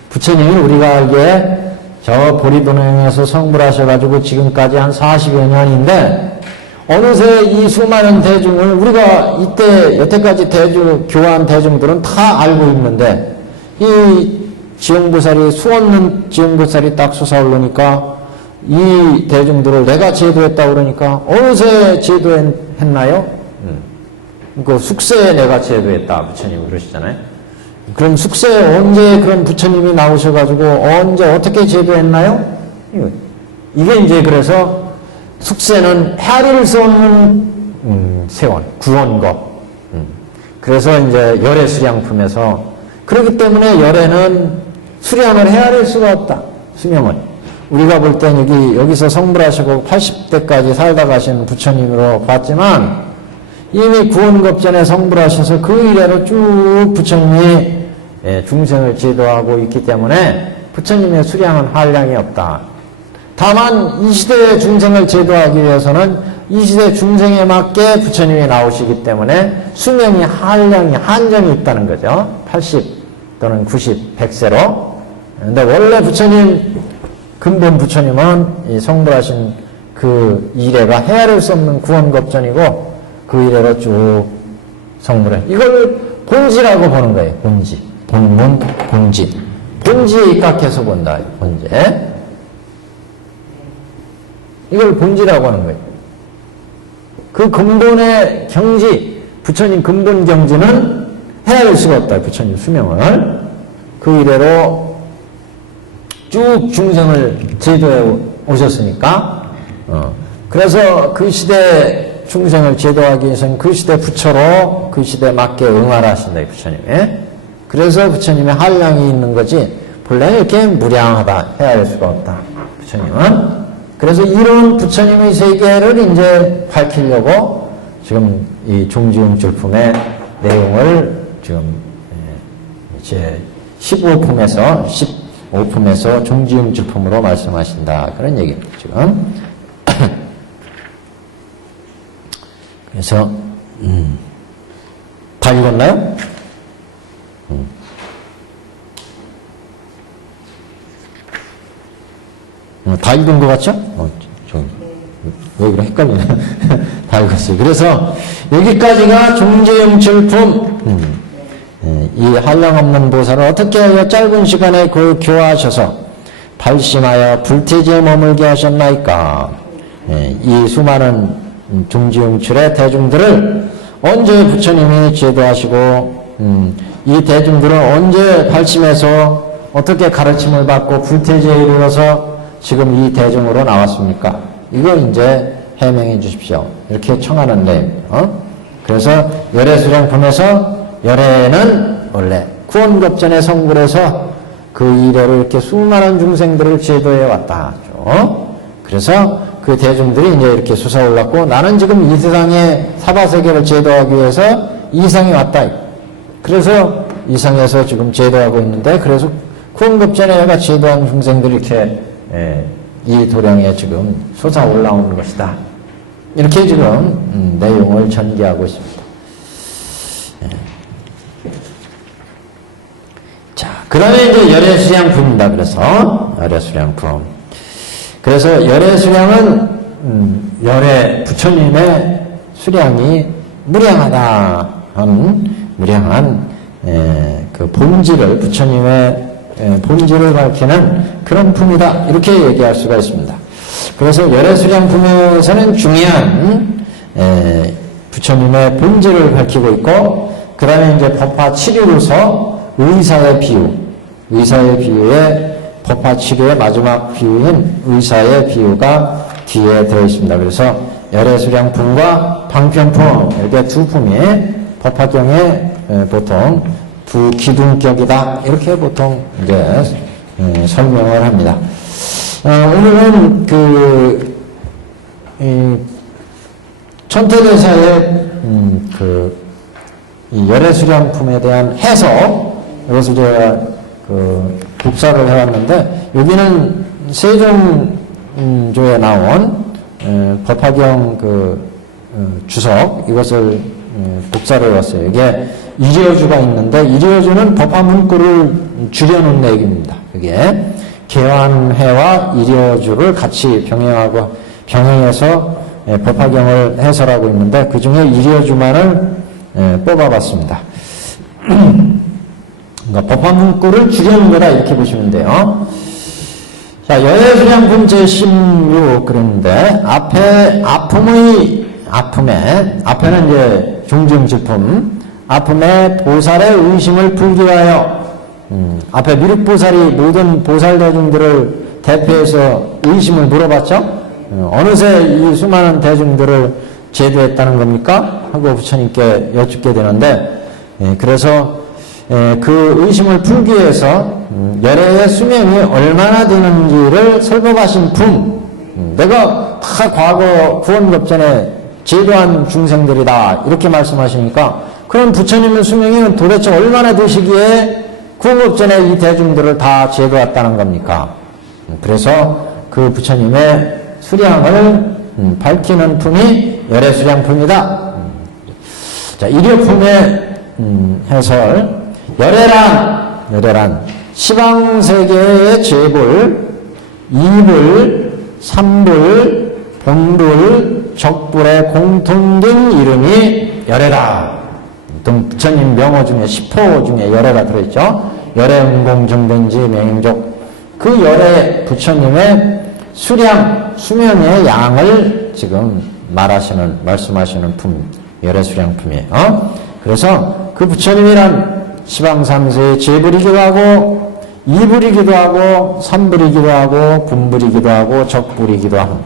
부처님이 우리가 알기에 저 보리도능에서 성불 하셔가지고 지금까지 한 40여 년인데 어느새 이 수많은 대중을 우리가 여태까지 교화한 대중들은 다 알고 있는데 이 지용보살이 수원는 지용보살이 딱 솟아오르니까 이 대중들을 내가 제도했다고 그러니까 어느새 제도했나요? 그 숙세에 내가 제도했다 부처님이 그러시잖아요. 그럼 숙세에 언제 그런 부처님이 나오셔가지고 언제 어떻게 제도했나요? 이게 이제 그래서 숙세는 헤아릴 수 없는 세원, 구원거. 그래서 이제 열애 수량품에서 그렇기 때문에 열애는 수량을 헤아릴 수가 없다. 수명을. 우리가 볼 땐 여기서 성불하시고 80대까지 살다 가신 부처님으로 봤지만 이미 구원겁전에 성불하셔서 그 이래로 쭉 부처님이 중생을 제도하고 있기 때문에 부처님의 수량은 한량이 없다. 다만 이 시대의 중생을 제도하기 위해서는 이 시대 중생에 맞게 부처님이 나오시기 때문에 수명이 한정이 있다는 거죠. 80 또는 90, 100세로. 근데 원래 부처님, 근본 부처님은 이 성불하신 그 이래가 헤아릴 수 없는 구원겁전이고 그 이래로 쭉 성불해. 이걸 본지라고 보는 거예요. 본지. 본문, 본지. 본지에 입각해서 본다. 본제. 이걸 본지라고 하는 거예요. 그 근본의 경지, 부처님 근본 경지는 헤아릴 수가 없다. 부처님 수명을. 그 이래로 쭉 중생을 제도해 오셨으니까, 그래서 그 시대 중생을 제도하기 위해서는 그 시대 부처로 그 시대에 맞게 응하라 하신다. 부처님이. 그래서 부처님의 한량이 있는 거지, 본래 이렇게 무량하다. 헤아릴 수가 없다. 부처님은. 그래서 이런 부처님의 세계를 이제 밝히려고 지금 이 종지용출품의 내용을 지금 이제 15품에서 종지용출품으로 말씀하신다. 그런 얘기입니다. 지금. 그래서 다 읽었나요? 다 읽은 것 같죠? 왜 그래? 헷갈리네. 다 읽었어요. 그래서 여기까지가 종지용출품, 이 한량없는 보살을 어떻게 하여 짧은 시간에 그 교화하셔서 발심하여 불태지에 머물게 하셨나이까. 이 수많은 종지용출의 대중들을 언제 부처님이 제도하시고 이 대중들은 언제 발심해서 어떻게 가르침을 받고 불태지에 이르러서 지금 이 대중으로 나왔습니까? 이거 이제 해명해 주십시오. 이렇게 청하는 내용이에요. 그래서 열애수량품에서 열애는 원래 구원겁전에 성불해서 그 이래로 이렇게 수많은 중생들을 제도해 왔다. 그래서 그 대중들이 이제 이렇게 솟아올랐고 나는 지금 이 세상의 사바세계를 제도하기 위해서 이상이 왔다. 그래서 이상에서 지금 제도하고 있는데 그래서 구원급전에 내가 제도한 중생들이 이렇게 이 도량에 지금 솟아올라오는 것이다. 이렇게 지금 내용을 전개하고 있습니다. 자, 그러면 이제 열애수량품입니다. 그래서 열애수량품. 그래서 열애수량은 열애 부처님의 수량이 무량하다 하는 무량한 그 본질을 부처님의 본질을 밝히는 그런 품이다. 이렇게 얘기할 수가 있습니다. 그래서 열애수량품에서는 중요한 부처님의 본질을 밝히고 있고 그 다음에 이제 법화 치료로서 의사의 비유에 법화 치료의 마지막 비유인 의사의 비유가 뒤에 들어있습니다. 그래서 열애수량품과 방편품 이렇게 두 품이 법화경에 보통 두 기둥격이다 이렇게 보통 이제 설명을 합니다. 오늘은 천태대사의 이 열애수량품에 대한 해석, 이것을 제가 복사를 해왔는데, 여기는 세종조에 나온 법화경 주석, 이것을 복사를 해왔어요. 이게 이려주가 있는데, 이려주는 법화 문구를 줄여놓은 얘기입니다. 이게 계환회와 이려주를 같이 병행해서 법화경을 해설하고 있는데, 그 중에 이려주만을 뽑아봤습니다. 그러니까 법화 문구를 줄여놓은 거다, 이렇게 보시면 돼요. 자, 열애수량품 제16 그랬는데, 앞에는 이제 종증질품, 아픔에 보살의 의심을 풀기 위하여, 앞에 미륵보살이 모든 보살대중들을 대표해서 의심을 물어봤죠? 어느새 이 수많은 대중들을 제도했다는 겁니까? 하고 부처님께 여쭙게 되는데, 그래서 그 의심을 풀기 위해서 열애의 수명이 얼마나 되는지를 설법하신 품, 내가 다 과거 구원급전에 제도한 중생들이다, 이렇게 말씀하시니까, 그럼 부처님의 수명이 도대체 얼마나 되시기에 구원급전에 이 대중들을 다 제도했다는 겁니까? 그래서 그 부처님의 수량을 밝히는 품이 열애수량품이다. 자, 이려품의 해설. 열애란 시방세계의 재불, 이불, 삼불, 본불, 적불의 공통된 이름이 열애다. 부처님 명호 중에 10호 중에 열애가 들어있죠. 열애응공 정된지 명행족. 그 열애 부처님의 수명의 양을 지금 말씀하시는 품, 열애수량품이에요. 그래서 그 부처님이란 시방삼세의 재불이기도 하고, 이불이기도 하고, 삼불이기도 하고, 분불이기도 하고, 적불이기도 하고,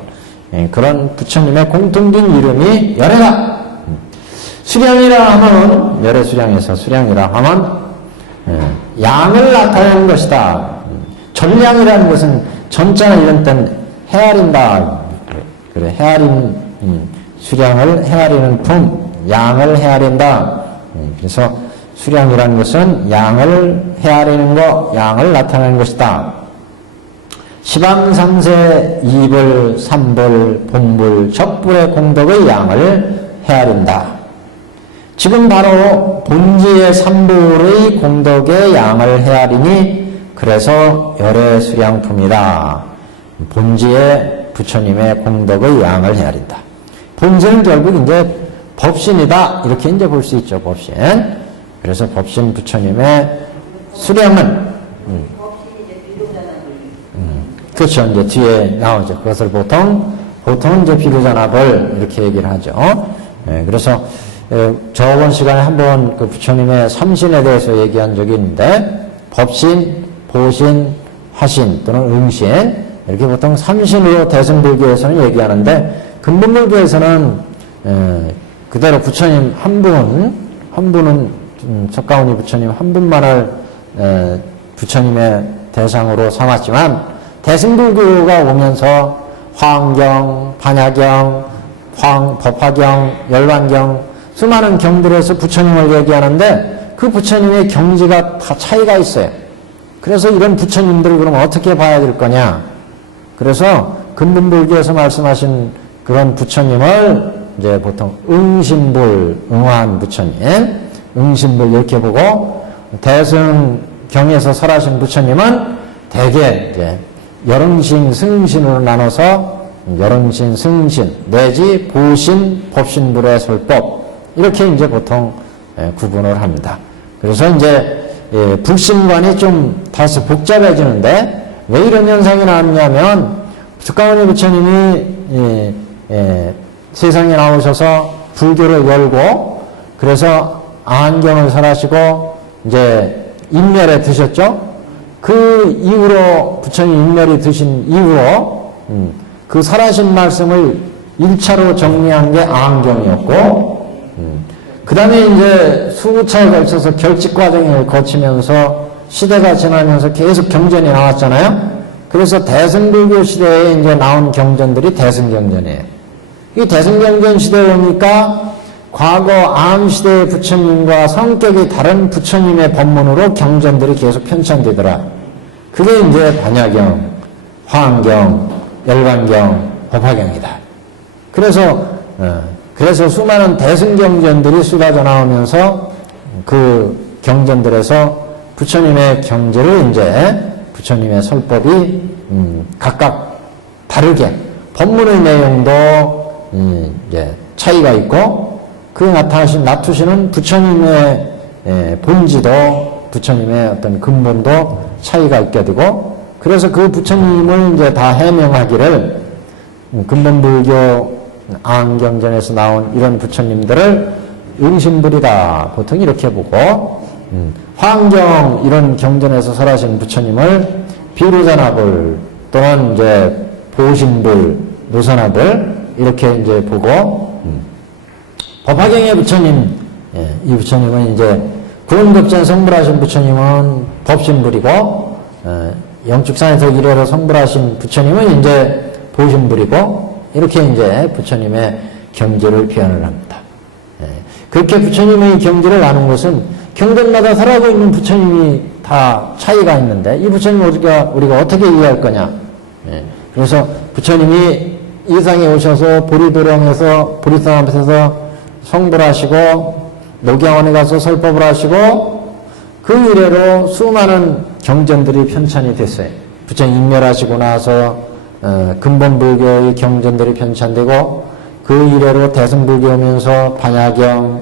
그런 부처님의 공통된 이름이 열애다. 수량이라 하면, 열애수량에서 수량이라 하면, 양을 나타내는 것이다. 전량이라는 것은 전자나 이런 때는 헤아린다. 그래, 수량을 헤아리는 품, 양을 헤아린다. 그래서 수량이라는 것은 양을 헤아리는 것, 양을 나타내는 것이다. 시방삼세, 이불, 삼불, 본불, 적불의 공덕의 양을 헤아린다. 지금 바로 본지의 삼불의 공덕의 양을 헤아리니 그래서 열애수량품이다. 본지의 부처님의 공덕의 양을 헤아린다. 본지는 결국 이제 법신이다, 이렇게 이제 볼 수 있죠, 법신. 그래서 법신 부처님의 수량은 법신이 이제 비로자납을 그렇죠, 이제 뒤에 나오죠. 그것을 보통 이제 비로자납을 이렇게 얘기를 하죠. 그래서 저번 시간에 한번 그 부처님의 삼신에 대해서 얘기한 적이 있는데, 법신, 보신, 화신 또는 응신, 이렇게 보통 삼신으로 대승불교에서는 얘기하는데, 근본불교에서는 그대로 부처님 한 분은 석가모니 부처님 한 분만을 부처님의 대상으로 삼았지만, 대승불교가 오면서 화엄경, 반야경, 법화경, 열반경, 수많은 경들에서 부처님을 얘기하는데 그 부처님의 경지가 다 차이가 있어요. 그래서 이런 부처님들을 그럼 어떻게 봐야 될 거냐? 그래서 근본불교에서 말씀하신 그런 부처님을 이제 보통 응신불, 응화한 부처님, 응신불 이렇게 보고, 대승경에서 설하신 부처님은 대개 이제 열응신, 승신으로 나눠서 열응신, 승신 내지 보신, 법신불의 설법, 이렇게 이제 보통 구분을 합니다. 그래서 이제 불신관이 좀 다소 복잡해지는데, 왜 이런 현상이 나왔냐면, 석가모니 부처님이 세상에 나오셔서 불교를 열고, 그래서 아한경을 설하시고 이제 인멸에 드셨죠. 그 이후로 부처님 인멸이 드신 이후로 그 설하신 말씀을 1차로 정리한 게 아한경이었고, 그 다음에 이제 수차에 걸쳐서 결집 과정을 거치면서 시대가 지나면서 계속 경전이 나왔잖아요. 그래서 대승불교 시대에 이제 나온 경전들이 대승경전이에요. 이 대승경전 시대에 오니까 과거 암시대의 부처님과 성격이 다른 부처님의 법문으로 경전들이 계속 편찬되더라. 그게 이제 반야경, 화엄경, 열반경, 법화경이다. 그래서 수많은 대승경전들이 쏟아져 나오면서 그 경전들에서 부처님의 경지를 이제 부처님의 설법이 각각 다르게 법문의 내용도 이제 차이가 있고 그 나투시는 부처님의 본지도 부처님의 어떤 근본도 차이가 있게 되고 그래서 그 부처님을 이제 다 해명하기를 근본불교 아항경전에서 나온 이런 부처님들을 응신불이다 보통 이렇게 보고 화엄경 이런 경전에서 설하신 부처님을 비로자나불 또는 이제 보신불, 노선나불 이렇게 이제 보고 법화경의 부처님 이 부처님은 이제 구원급전 성불하신 부처님은 법신불이고 영축산에서 이래로 성불하신 부처님은 이제 보신불이고 이렇게 이제 부처님의 경지를 표현을 합니다. 그렇게 부처님의 경지를 나눈 것은 경전마다 살아가고 있는 부처님이 다 차이가 있는데 이 부처님을 우리가 어떻게 이해할 거냐. 그래서 부처님이 이 상에 오셔서 보리도령에서 보리산 앞에서 성불하시고 녹양원에 가서 설법을 하시고 그 이래로 수많은 경전들이 편찬이 됐어요. 부처님 인멸하시고 나서 근본불교의 경전들이 편찬되고 그 이래로 대승불교 오면서 반야경,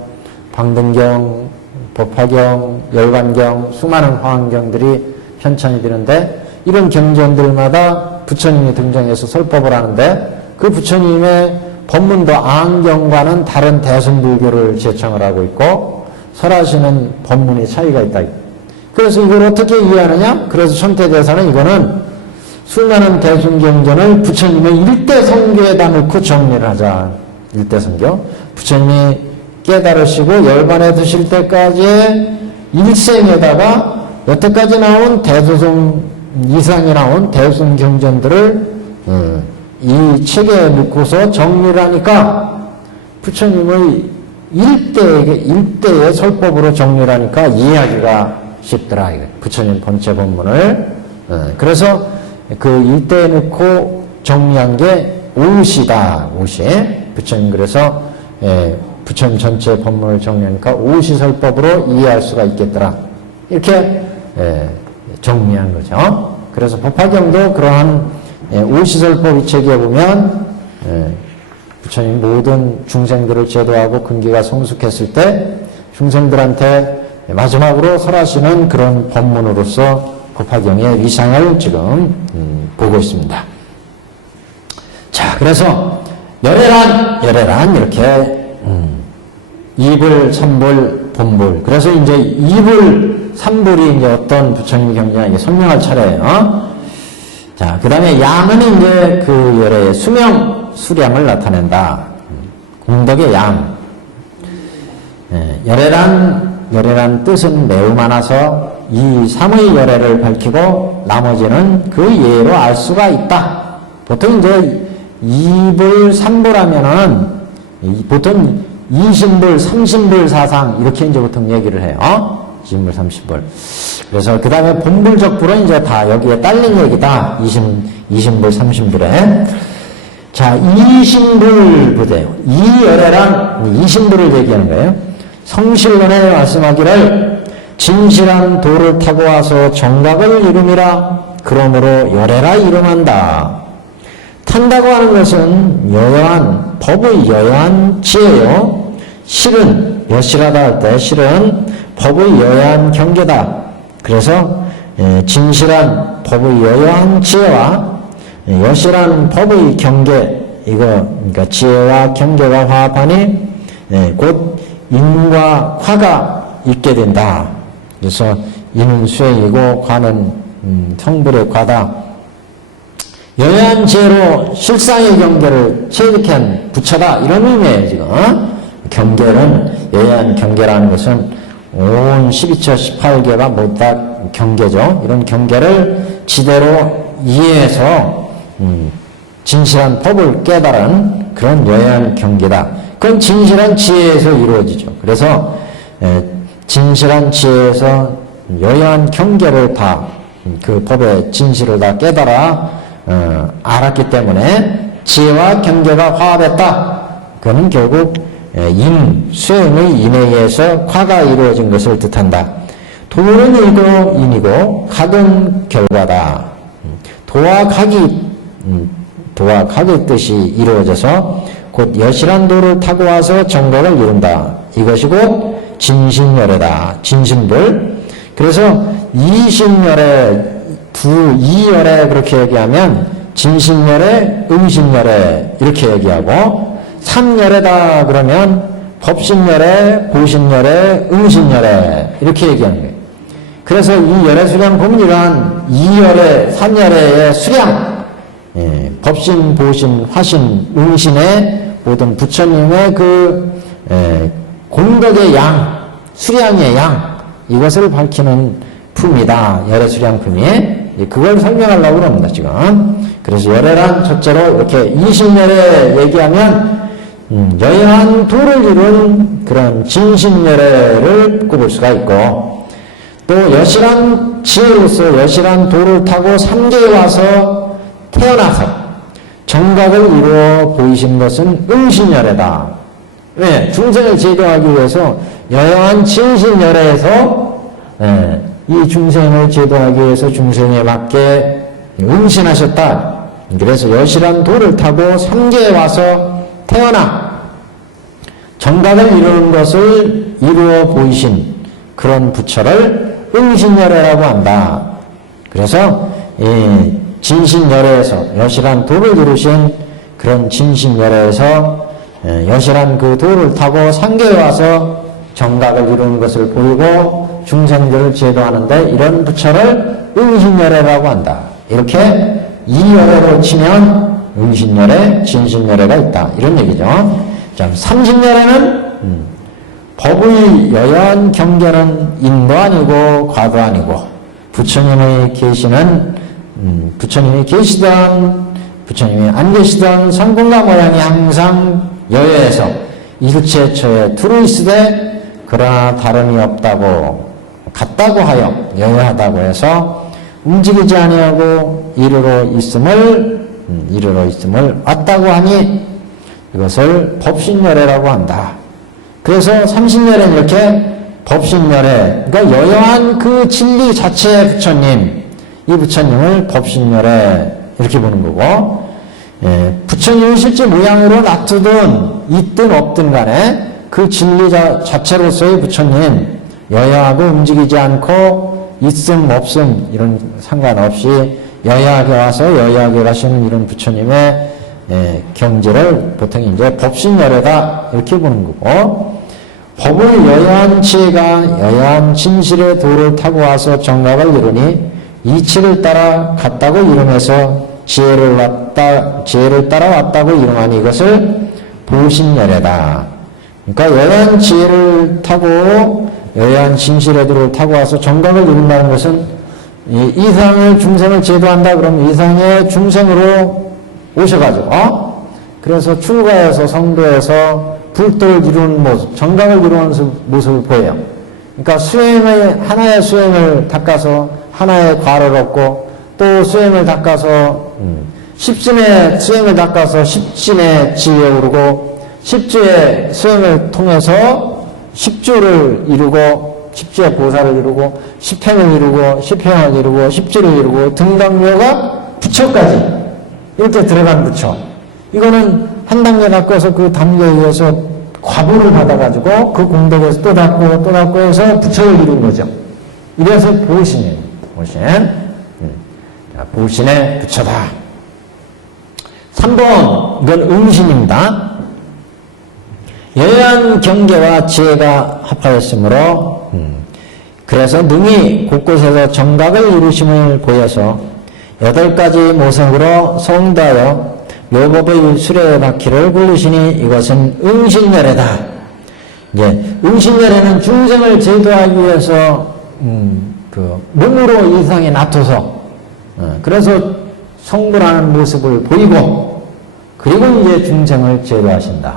방등경, 법화경, 열반경, 수많은 화엄경들이 편찬이 되는데 이런 경전들마다 부처님이 등장해서 설법을 하는데 그 부처님의 법문도 아항경과는 다른 대승불교를 제청을 하고 있고 설하시는 법문의 차이가 있다. 그래서 이걸 어떻게 이해하느냐? 그래서 천태대사는 이거는 수많은 대승경전을 부처님의 일대성교에다 놓고 정리를 하자. 일대성교. 부처님이 깨달으시고 열반에 드실 때까지의 일생에다가 여태까지 나온 대소성 이상이 나온 대승경전들을 이 책에 넣고서 정리를 하니까 부처님의 일대의 설법으로 정리를 하니까 이해하기가 쉽더라. 부처님 본체 본문을. 그래서 그 일대에 넣고 정리한 게 오시다. 오시. 부처님 그래서 부처님 전체 법문을 정리하니까 오시설법으로 이해할 수가 있겠더라. 이렇게 정리한 거죠. 그래서 법화경도 그러한 오시설법 이 책에 보면 부처님 모든 중생들을 제도하고 근기가 성숙했을 때 중생들한테 마지막으로 설하시는 그런 법문으로서 법화경의 위상을 지금 보고 있습니다. 자, 그래서 열애란 이렇게 이불, 삼불, 본불. 그래서 이제 이불, 삼불이 이제 어떤 부처님 경지나 이게 설명할 차례예요. 자, 그 다음에 양은 이제 그 열애의 수명, 수량을 나타낸다. 공덕의 양. 열애란 뜻은 매우 많아서 이 삼의 열애를 밝히고 나머지는 그 예로 알 수가 있다. 보통 이제 이불, 삼불 하면은 보통 이신불, 삼신불 사상 이렇게 이제 보통 얘기를 해요. 이신불, 삼신불. 그래서 그 다음에 본불적불은 이제 다 여기에 딸린 얘기다. 이신불, 삼신불에. 자, 이신불 부대요. 이 열애란 이신불을 얘기하는 거예요. 성실론에 말씀하기를 진실한 도를 타고 와서 정각을 이름이라 그러므로 열애라 이름한다. 탄다고 하는 것은 여여한 법의 여여한 지혜요. 실은 여실하다 할 때 실은 법의 여여한 경계다. 그래서 진실한 법의 여여한 지혜와 여실한 법의 경계 이거 그러니까 지혜와 경계가 화합하니 곧 인과 화가 있게 된다. 그래서 인은 수행이고 과는 성불의 과다. 여여한 지혜로 실상의 경계를 체득한 부처다. 이런 의미예요, 지금. 경계는, 여여한 경계라는 것은 온 12처 18개가 모두 다 경계죠. 이런 경계를 지대로 이해해서 진실한 법을 깨달은 그런 여야한 경계다. 그건 진실한 지혜에서 이루어지죠. 그래서 진실한 지혜에서 여야한 경계를 다 그 법의 진실을 다 깨달아 알았기 때문에 지혜와 경계가 화합했다. 그는 결국 수행의 인에 의해서 과가 이루어진 것을 뜻한다. 도는 이도 인이고 각은 결과다. 도와 각의 뜻이 이루어져서 곧 여실한 도를 타고 와서 정각을 이룬다. 이것이 곧 진신열애다. 진신불. 그래서 이신열애, 이열애 그렇게 얘기하면 진신열애, 응신열애 이렇게 얘기하고, 삼열애다 그러면 법신열애, 보신열애, 응신열애 이렇게 얘기하는 거예요. 그래서 이 열애 수량 보면 이러한 이열애, 삼열애의 수량, 법신, 보신, 화신, 응신의 모든 부처님의 그 공덕의 양, 수량의 양, 이것을 밝히는 품이다. 열애 수량품이. 그걸 설명하려고 그럽니다, 지금. 그래서 열애란 첫째로 이렇게 이신열애 얘기하면 여야한 도를 이룬 그런 진신열애를 꼽을 수가 있고, 또 여실한 지혜로서 여실한 도를 타고 삼계에 와서 태어나서 정각을 이루어 보이신 것은 응신열애다. 왜? 중생을 제도하기 위해서 여야한 진신열애에서 이 중생을 제도하기 위해서 중생에 맞게 응신하셨다. 그래서 여실한 도를 타고 삼계에 와서 태어나 정각을 이루는 것을 이루어 보이신 그런 부처를 응신열애라고 한다. 그래서 진신열애에서 여실한 도를 이루신 그런 진신열애에서 여실한 그 도를 타고 상계에 와서 정각을 이루는 것을 보이고 중생들을 제도하는데 이런 부처를 응신열애라고 한다. 이렇게 이열애로 치면 응신열애, 진신열애가 있다. 이런 얘기죠. 자, 삼신열애는 법의 여야한 경계는 인도 아니고 과도 아니고 부처님이 계시던 부처님이 안 계시던 성분과 모양이 항상 여여해서 일체처에 두루 있으되 그러나 다름이 없다고 같다고 하여 여여하다고 해서 움직이지 아니하고 이르러 있음을 왔다고 하니 이것을 법신열애라고 한다. 그래서 삼신열애는 이렇게 법신열애, 그러니까 여여한 그 진리 자체의 부처님, 이 부처님을 법신열애 이렇게 보는 거고, 부처님이 실제 모양으로 놔두든 있든 없든 간에 그 진리 자체로서의 부처님, 여여하고 움직이지 않고 있음 없음 이런 상관없이 여여하게 와서 여여하게 가시는 이런 부처님의 경지를 보통 이제 법신열애다 이렇게 보는 거고, 법을 여여한 지혜가 여여한 진실의 도를 타고 와서 정각을 이루니 이치를 따라 갔다고 이름해서 지혜를 따라왔다고 이름하니 이것을 보신열애다. 그러니까 여여한 지혜를 타고 여여한 진실의 도를 타고 와서 정각을 이룬다는 것은 이상의 중생을 제도한다 그러면 이상의 중생으로 오셔가지고 그래서 출가해서 성도에서 불도를 이루는 모습, 정각을 이루는 모습을 보여요. 그러니까 하나의 수행을 닦아서 하나의 과를 얻고 또 수행을 닦아서 십진의 수행을 닦아서 십진의 지혜에 오르고 십주의 수행을 통해서 십주를 이루고 십주의 보살을 이루고 십행을 이루고 십행을 이루고 십주를 이루고 등당묘가 부처까지 이렇게 들어간 부처. 이거는 한 단계 닦아서 그 단계에 의해서 과보를 받아가지고 그 공덕에서 또 닦고 또 닦고 해서 부처를 이룬 거죠. 이래서 보신이에요. 보신의 부처다. 3번 이건 응신입니다. 여여한 경계와 지혜가 합하였으므로 그래서 능히 곳곳에서 정각을 이루심을 보여서 8가지 모성으로 성도하여 묘법의 수레의 바퀴를 굴리시니 이것은 응신열애다. 이제 응신열애는 중생을 제도하기 위해서 그 몸으로 이상에 놔둬서 그래서 성불하는 모습을 보이고 그리고 이제 중생을 제도하신다.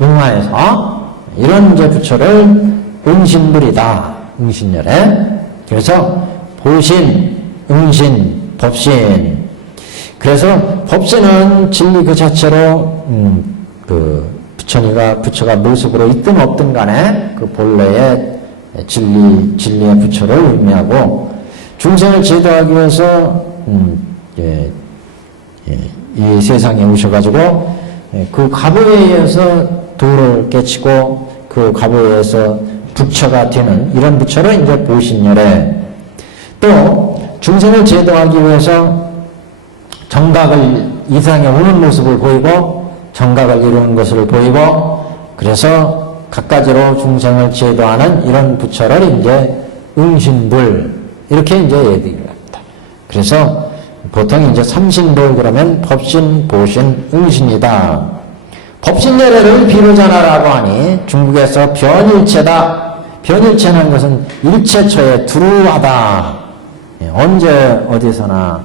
응화해서 이런 이제 부처를 응신불이다. 응신열에. 그래서 보신, 응신, 법신. 그래서 법신은 진리 그 자체로 부처가 모습으로 있든 없든 간에 그 본래의 진리의 부처를 의미하고, 중생을 제도하기 위해서 이 세상에 오셔가지고 그 가보에 의해서 도를 깨치고 그 가보에 의해서 부처가 되는 이런 부처를 이제 보신열에, 또 중생을 제도하기 위해서 정각을 이 세상에 오는 모습을 보이고 정각을 이루는 것을 보이고, 그래서 갖가지로 중생을 제도하는 이런 부처를 이제 응신불 이렇게 이제 얘기를 합니다. 그래서 보통 이제 삼신불 그러면 법신, 보신, 응신이다. 법신예례를 비로자나라고 하니 중국에서 변일체다. 변일체라는 것은 일체처에 두루하다. 언제 어디서나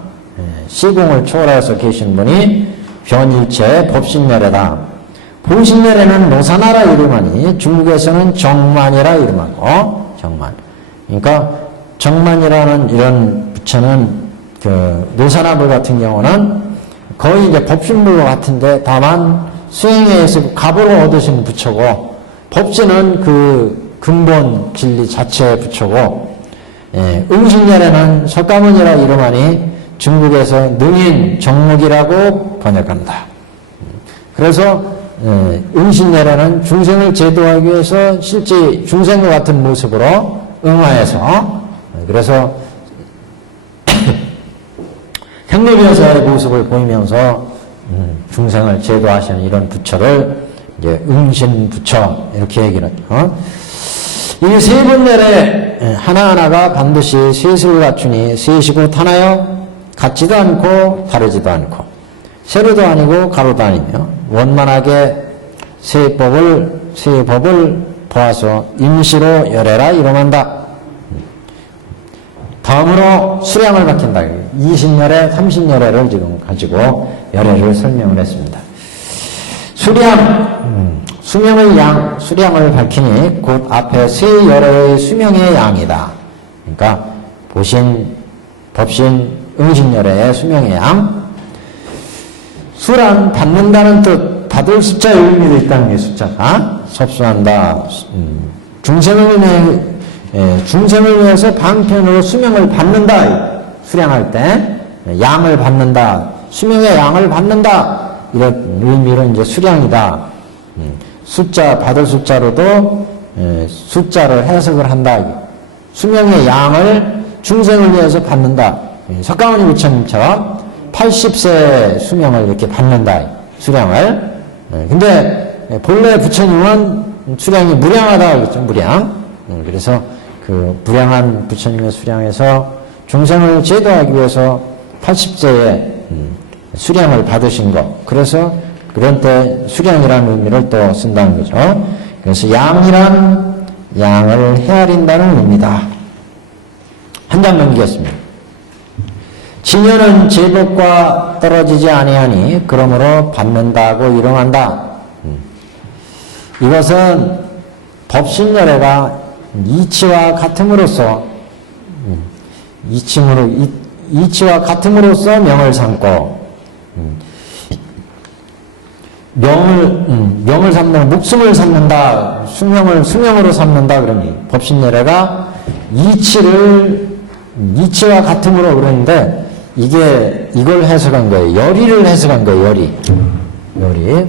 시공을 초월해서 계신 분이 변일체의 법신예례다. 보신예례는 노사나라 이름하니 중국에서는 정만이라 이름하고, 정만. 그러니까 정만이라는 이런 부처는 노사나불 같은 경우는 거의 이제 법신불 같은데 다만 수행에 의해서 가보를 얻으신 부처고, 법신은 그 근본 진리 자체의 부처고, 응신예례는 석가모니라 이름하니 중국에서 능인 정목이라고 번역합니다. 그래서 응신예례는 중생을 제도하기 위해서 실제 중생과 같은 모습으로 응화해서, 그래서 현묘변사의 모습을 보이면서 중생을 제도하시는 이런 부처를 이제 응신부처 이렇게 얘기를 하죠. 이 세 분열에 하나하나가 반드시 셋을 갖추니 셋이고 하나요, 같지도 않고 다르지도 않고 세로도 아니고 가로도 아니며 원만하게 세 법을 보아서 임시로 열애라 이름한다. 다음으로 수량을 밝힌다. 20열애, 30열애를 지금 가지고 열애를 설명을 했습니다. 수량, 수명의 양, 수량을 밝히니 곧 앞에 세 열애의 수명의 양이다. 그러니까 보신, 법신, 응신열애의 수명의 양. 수란 받는다는 뜻, 받을 숫자의 의미도 있다는 게 숫자가 섭수한다. 중생을 위해서 방편으로 수명을 받는다. 수량할 때 양을 받는다. 수명의 양을 받는다. 이런 의미로 이제 수량이다. 숫자, 받을 숫자로도 숫자를 해석을 한다. 수명의 양을 중생을 위해서 받는다. 석가모니 부처님처럼 80세 수명을 이렇게 받는다. 수량을. 근데 본래 부처님은 수량이 무량하다 그랬죠. 무량. 그래서 그 무량한 부처님의 수량에서 중생을 제도하기 위해서 80세에 수량을 받으신 것. 그래서 그런 때 수량이라는 의미를 또 쓴다는 거죠. 그래서 양이란 양을 헤아린다는 의미다. 한 장 넘기겠습니다. 진여는 제법과 떨어지지 아니하니 그러므로 받는다고 이름한다. 이것은 법신열애가 이치와 같음으로써 이치와 같음으로써 명을 삼고 명을 삼는 목숨을 삼는다. 수명으로 삼는다. 그러니 법신열애가 이치와 같음으로 그러는데 이걸 해석한 거예요. 열의를 해석한 거예요. 열의.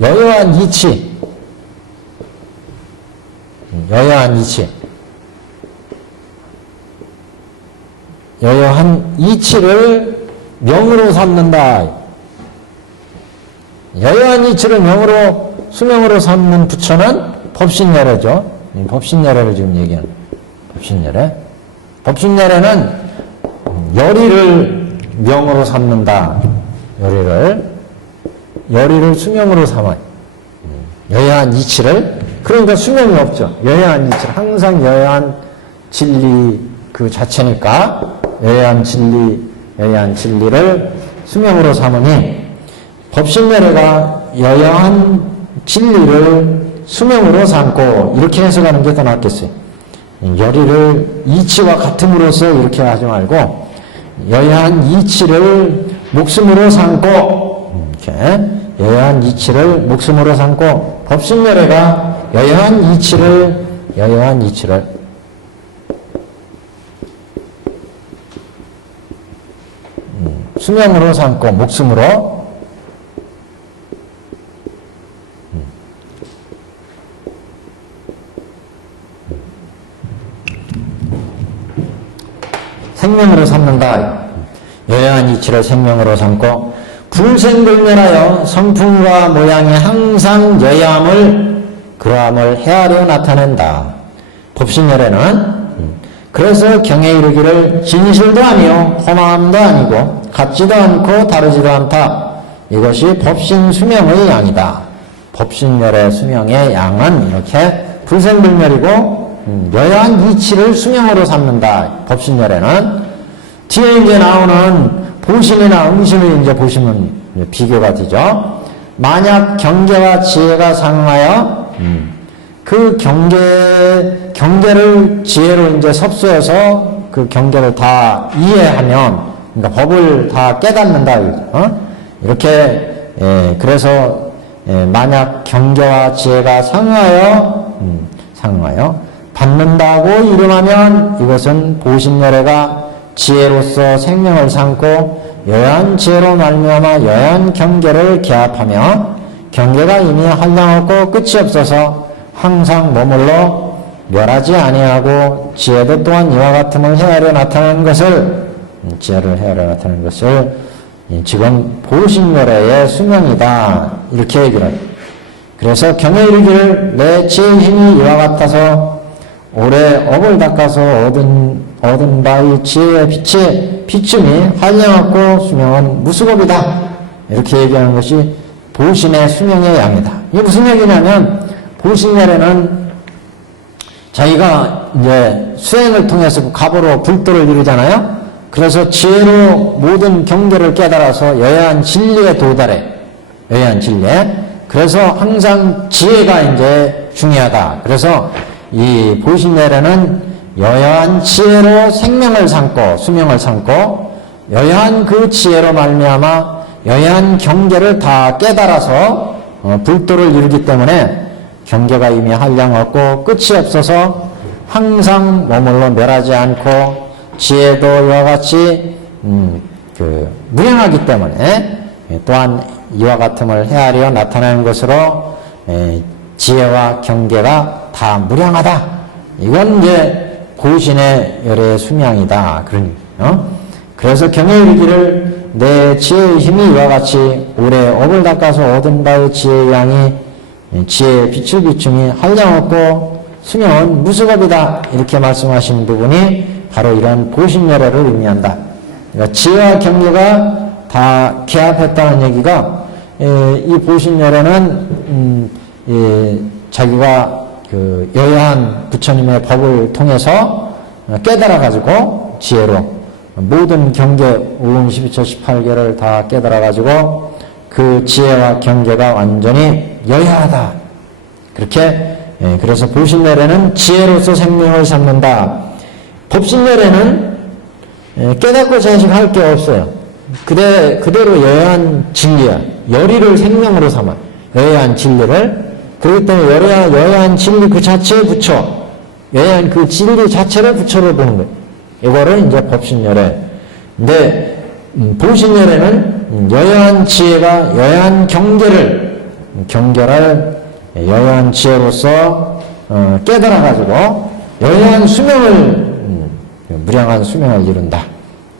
여여한 이치. 여여한 이치를 명으로 삼는다. 여여한 이치를 명으로, 수명으로 삼는 부처는 법신열애죠. 법신열애를 지금 얘기하는 법신열애. 법신열애는 열의를 명으로 삼는다. 열의를 수명으로 삼아요. 여여한 이치를, 그러니까 수명이 없죠. 여여한 이치를, 항상 여여한 진리 그 자체니까 여여한 진리를 수명으로 삼으니 법신열애가 여여한 진리를 수명으로 삼고 이렇게 해석하는 게 더 낫겠어요. 열의를 이치와 같음으로써 이렇게 하지 말고 여여한 이치를 목숨으로 삼고 이렇게 여여한 이치를 목숨으로 삼고 법신열애가 여여한 이치를 수명으로 삼고 목숨으로 생명으로 삼는다. 여여한 이치를 생명으로 삼고 불생불멸하여 성품과 모양이 항상 여여함을 그러함을 헤아려 나타낸다. 법신열애는 그래서 경에 이르기를 진실도 아니요 허망함도 아니고 같지도 않고 다르지도 않다. 이것이 법신 수명의 양이다. 법신열애 수명의 양은 이렇게 불생불멸이고 여여한 이치를 수명으로 삼는다. 법신열애는 뒤에 이제 나오는 보신이나 응신을 이제 보시면 비교가 되죠. 만약 경계와 지혜가 상하여 그 경계를 지혜로 이제 섭수해서 그 경계를 다 이해하면, 그러니까 법을 다 깨닫는다. 이렇게, 그래서, 만약 경계와 지혜가 상하여 받는다고 이름하면 이것은 보신열애가 지혜로서 생명을 삼고 여여한 지혜로 말미암아 여여한 경계를 개합하며 경계가 이미 한량없고 끝이 없어서 항상 머물러 멸하지 아니하고 지혜도 또한 이와 같음을 헤아려 나타나는 것을 지혜를 헤아려 나타나는 것을 지금 보신열애의 수명이다 이렇게 얘기를 해요. 그래서 경에 이르기를 내 지혜의 힘이 이와 같아서 오래 업을 닦아서 얻은 바의 지혜의 빛에 비춤이 한량없고 수명은 무수겁이다 이렇게 얘기하는 것이 보신의 수명의 양이다. 이게 무슨 얘기냐면 보신열애는 자기가 이제 수행을 통해서 갑으로 불도를 이루잖아요. 그래서 지혜로 모든 경계를 깨달아서 여여한 진리에 도달해. 여여한 진리에. 그래서 항상 지혜가 이제 중요하다. 그래서 이 보신열애는 여여한 지혜로 생명을 삼고 수명을 삼고 여여한 그 지혜로 말미암아 여여한 경계를 다 깨달아서 불도를 이루기 때문에 경계가 이미 한량없고 끝이 없어서 항상 머물러 멸하지 않고 지혜도 이와 같이 무량하기 때문에 또한 이와 같음을 헤아려 나타나는 것으로 지혜와 경계가 다 무량하다. 이건 이제 보신의 열애의 수명이다. 그런 그래서 경에 이르기를 내 지혜의 힘이 이와 같이 오래 업을 닦아서 얻은 바의 지혜의 양이 지혜의 빛을 비춤이 한량없고 수명은 무수겁이다. 이렇게 말씀하신 부분이 바로 이런 보신열애를 의미한다. 그러니까 지혜와 경계가 다 개합했다는 얘기가 이 보신열애는 자기가 그 여여한 부처님의 법을 통해서 깨달아가지고 지혜로 모든 경계 5음 12처 18개를 다 깨달아가지고 그 지혜와 경계가 완전히 여여하다. 그렇게 그래서 보신열애는 지혜로서 생명을 삼는다. 법신열애는 깨닫고 자식할 게 없어요. 그대로 여여한 진리야. 열의를 생명으로 삼아. 여여한 진리를. 그렇기 때문에 여여한 진리 그 자체에 붙여. 여여한 그 진리 자체를 부처로 보는 거예요. 이거를 이제 법신열애. 근데 보신열애는 여여한 지혜가 여여한 경계를 여여한 지혜로서 깨달아가지고 여여한 수명을 무량한 수명을 이룬다.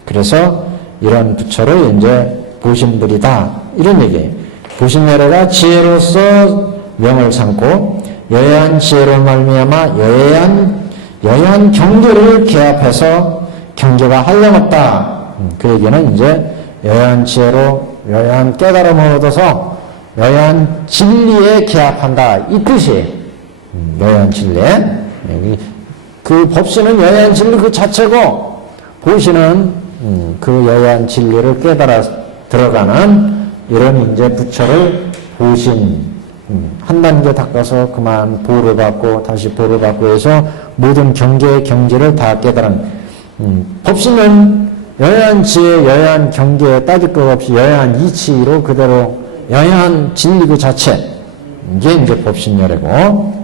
그래서 이런 부처를 이제 보신불이다. 이런 얘기예요. 보신열애가 지혜로서 명을 삼고 여여한 지혜로 말미암아 여여한 경계를 개합해서 경계가 한량없다. 그 얘기는 이제 여여한 지혜로 여여한 깨달음을 얻어서 여여한 진리에 개합한다. 이 뜻이에요. 여여한 진리에. 그 법신은 여여한 진리 그 자체고 보신은 그 여여한 진리를 깨달아 들어가는 이런 이제 부처를 보신, 한 단계 닦아서 그만 보를 받고 다시 보를 받고 해서 모든 경계의 경지를 다 깨달은, 법신은 여여한 지혜, 여여한 경계에 따질 것 없이 여여한 이치로 그대로 여여한 진리 그 자체, 이게 이제 법신열애고,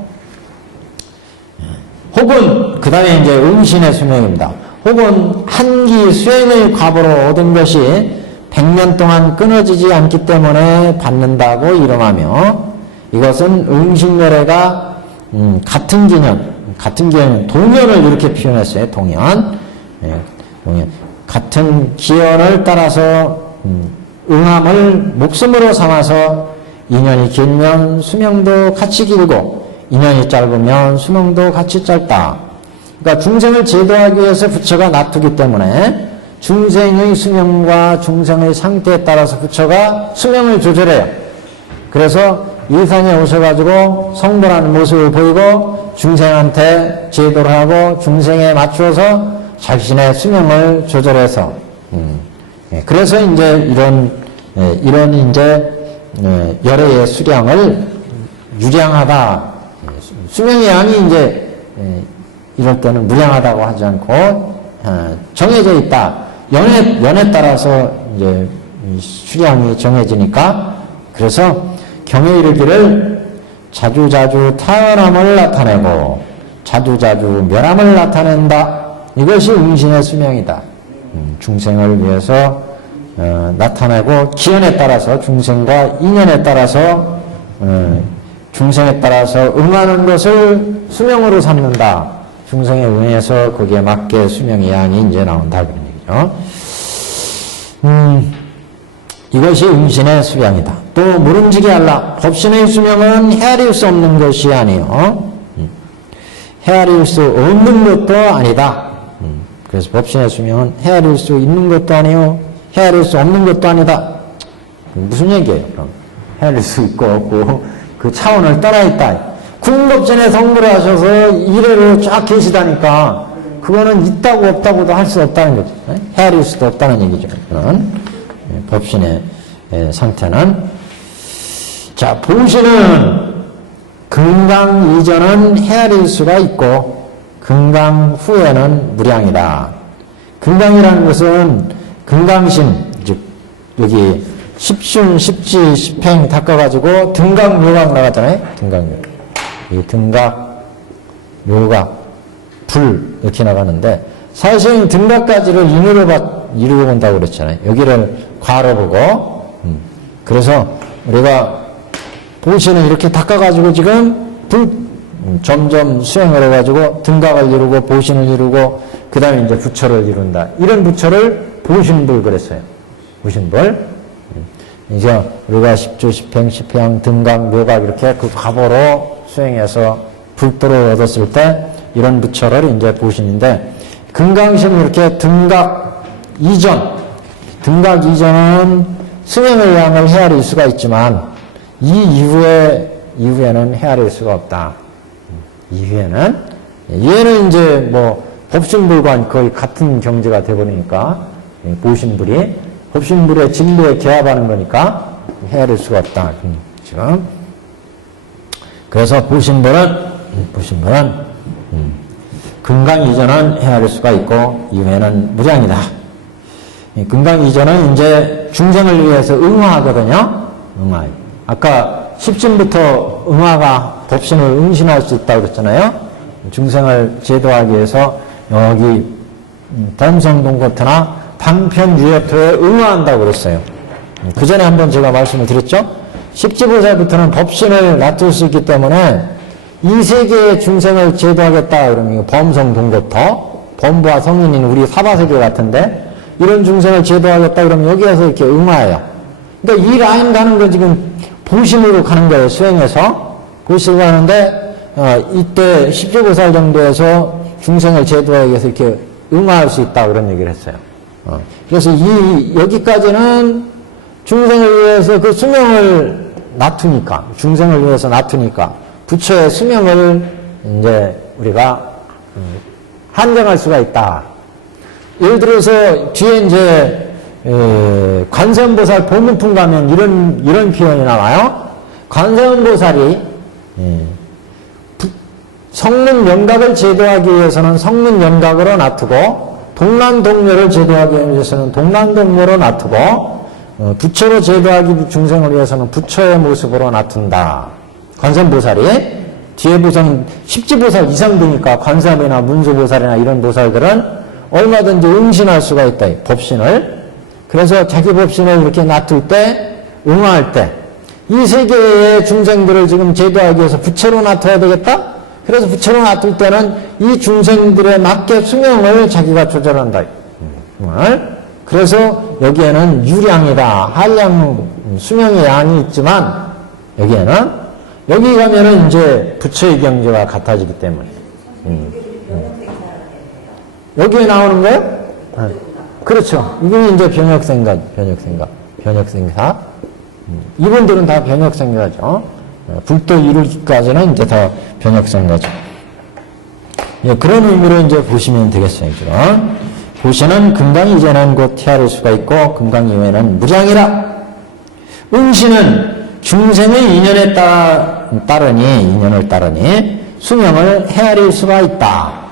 혹은 그 다음에 이제 응신의 수명입니다. 혹은 한기 수행의 과보로 얻은 것이 100년 동안 끊어지지 않기 때문에 받는다고 이름하며, 이것은 응신열애가 같은 기년, 동연을 이렇게 표현했어요. 동연. 같은 기연을 따라서 응함을 목숨으로 삼아서 인연이 길면 수명도 같이 길고 인연이 짧으면 수명도 같이 짧다. 그러니까 중생을 제도하기 위해서 부처가 놔두기 때문에 중생의 수명과 중생의 상태에 따라서 부처가 수명을 조절해요. 그래서 이 산에 오셔가지고 성불하는 모습을 보이고 중생한테 제도를 하고 중생에 맞추어서 자신의 수명을 조절해서, 그래서 이제 이런 이제 열애의 수량을 유량하다, 수명의 양이 이제 이럴 때는 무량하다고 하지 않고 정해져 있다. 연에 따라서 이제 수량이 정해지니까, 그래서 경에 이르기를 자주자주 타연함을 나타내고 자주자주 멸함을 나타낸다. 이것이 응신의 수명이다. 중생을 위해서 나타내고 기연에 따라서 중생과 인연에 따라서 중생에 따라서 응하는 것을 수명으로 삼는다. 중생에 응해서 거기에 맞게 수명의 양이 이제 나온다 그런 얘기죠. 이것이 응신의 수량이다. 또 모름지기 알라. 법신의 수명은 헤아릴 수 없는 것이 아니요, 헤아릴 수 없는 것도 아니다. 그래서 법신의 수명은 헤아릴 수 있는 것도 아니요, 헤아릴 수 없는 것도 아니다. 무슨 얘기예요, 그럼? 헤아릴 수 있고 없고 그 차원을 떠나 있다. 궁법전에 성불을 하셔서 이래로 쫙 계시다니까 그거는 있다고 없다고도 할 수 없다는 거죠. 헤아릴 수도 없다는 얘기죠. 그런 법신의 상태는. 자, 보시는 금강 이전은 헤아릴 수가 있고 금강 후에는 무량이다. 금강이라는 것은 금강신, 즉 여기 십순, 십지, 십행 닦아가지고 등각, 묘각 나갔잖아요. 등각, 묘각. 이 등각, 묘각, 불 이렇게 나가는데 사실은 등각까지를 이루어 본다고 그랬잖아요. 여기를 과로 보고. 그래서 우리가 보시는 이렇게 닦아가지고 지금 점점 수행을 해가지고 등각을 이루고 보신을 이루고 그 다음에 이제 부처를 이룬다. 이런 부처를 보신불 그랬어요. 보신불. 이제 우리가 십주, 십행, 십향, 등각, 묘각 이렇게 그 과보로 수행해서 불도를 얻었을 때 이런 부처를 이제 보신인데, 금강신 이렇게 등각 이전은 수명의 양을 헤아릴 수가 있지만 이 이후에는 헤아릴 수가 없다. 얘는 이제 뭐 법신불과 거의 같은 경지가 되버리니까 보신불이 법신불의 진리에 개합하는 거니까 헤아릴 수가 없다. 지금 그래서 보신불은 금강 이전은 헤아릴 수가 있고 이후에는 무량이다. 금강 이전은 이제 중생을 위해서 응화하거든요. 아까 십신부터 응화가 법신을 응신할 수 있다고 그랬잖아요. 중생을 제도하기 위해서 여기 범성동고토나 방편유협토에 응화한다고 그랬어요. 그 전에 한번 제가 말씀을 드렸죠. 십지보살부터는 법신을 놔둘 수 있기 때문에 이 세계의 중생을 제도하겠다 그러면 범성동고토, 범부와 성인인 우리 사바세계 같은데 이런 중생을 제도하겠다 그러면 여기에서 이렇게 응화해요. 그러니까 이 라인 가는 거 지금 보신으로 가는 거예요. 수행해서 보신으로 가는데 이때 10.5살 정도에서 중생을 제도하기 위해서 이렇게 응화할 수 있다 그런 얘기를 했어요. 그래서 여기까지는 중생을 위해서 그 수명을 중생을 위해서 놔두니까 부처의 수명을 이제 우리가 한정할 수가 있다. 예를 들어서 뒤에 이제 관세음보살 본문품 가면 이런 표현이 나와요. 관세음보살이 성문 영각을 제도하기 위해서는 성문 영각으로 놔두고 동난동묘를 제도하기 위해서는 동난동묘로 놔두고 부처로 제도하기 중생을 위해서는 부처의 모습으로 놔둔다. 관세음보살이 뒤에 보상 십지보살 이상 되니까 관세음이나 문수보살이나 이런 보살들은 얼마든지 응신할 수가 있다. 법신을. 그래서 자기 법신을 이렇게 놔둘 때, 응할 때, 이 세계의 중생들을 지금 제도하기 위해서 부처로 놔둬야 되겠다? 그래서 부처로 놔둘 때는 이 중생들에 맞게 수명을 자기가 조절한다. 그래서 여기에는 유량이다. 한량 수명의 양이 있지만, 여기 가면은 이제 부처의 경지와 같아지기 때문에. 여기에 나오는 거예요? 그렇죠. 이게 이제 변혁생사. 이분들은 다 변혁생사죠. 불도 이루기까지는 이제 다 변혁생사죠. 예, 그런 의미로 이제 보시면 되겠어요. 보시는 금강 이전은 곧 헤아릴 수가 있고, 금강 이후에는 무량이라. 응시는 중생의 인연을 따르니 수명을 헤아릴 수가 있다.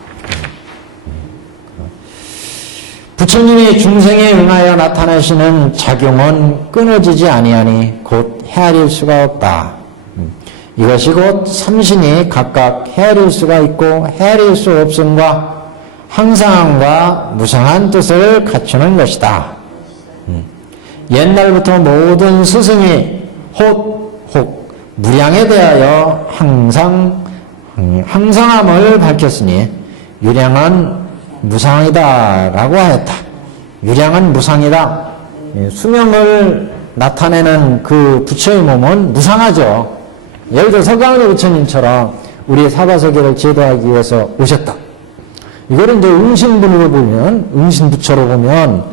부처님이 중생에 응하여 나타내시는 작용은 끊어지지 아니하니 곧 헤아릴 수가 없다. 이것이 곧 삼신이 각각 헤아릴 수가 있고 헤아릴 수 없음과 항상함과 무상한 뜻을 갖추는 것이다. 옛날부터 모든 스승이 혹 무량에 대하여 항상함을 밝혔으니 유량은 무상이다 라고 하였다. 유량은 무상이다. 수명을 나타내는 그 부처의 몸은 무상하죠. 예를 들어 서강리 부처님처럼 우리의 사바세계를 제도하기 위해서 오셨다. 이거를 이제 응신분으로 보면, 응신부처로 보면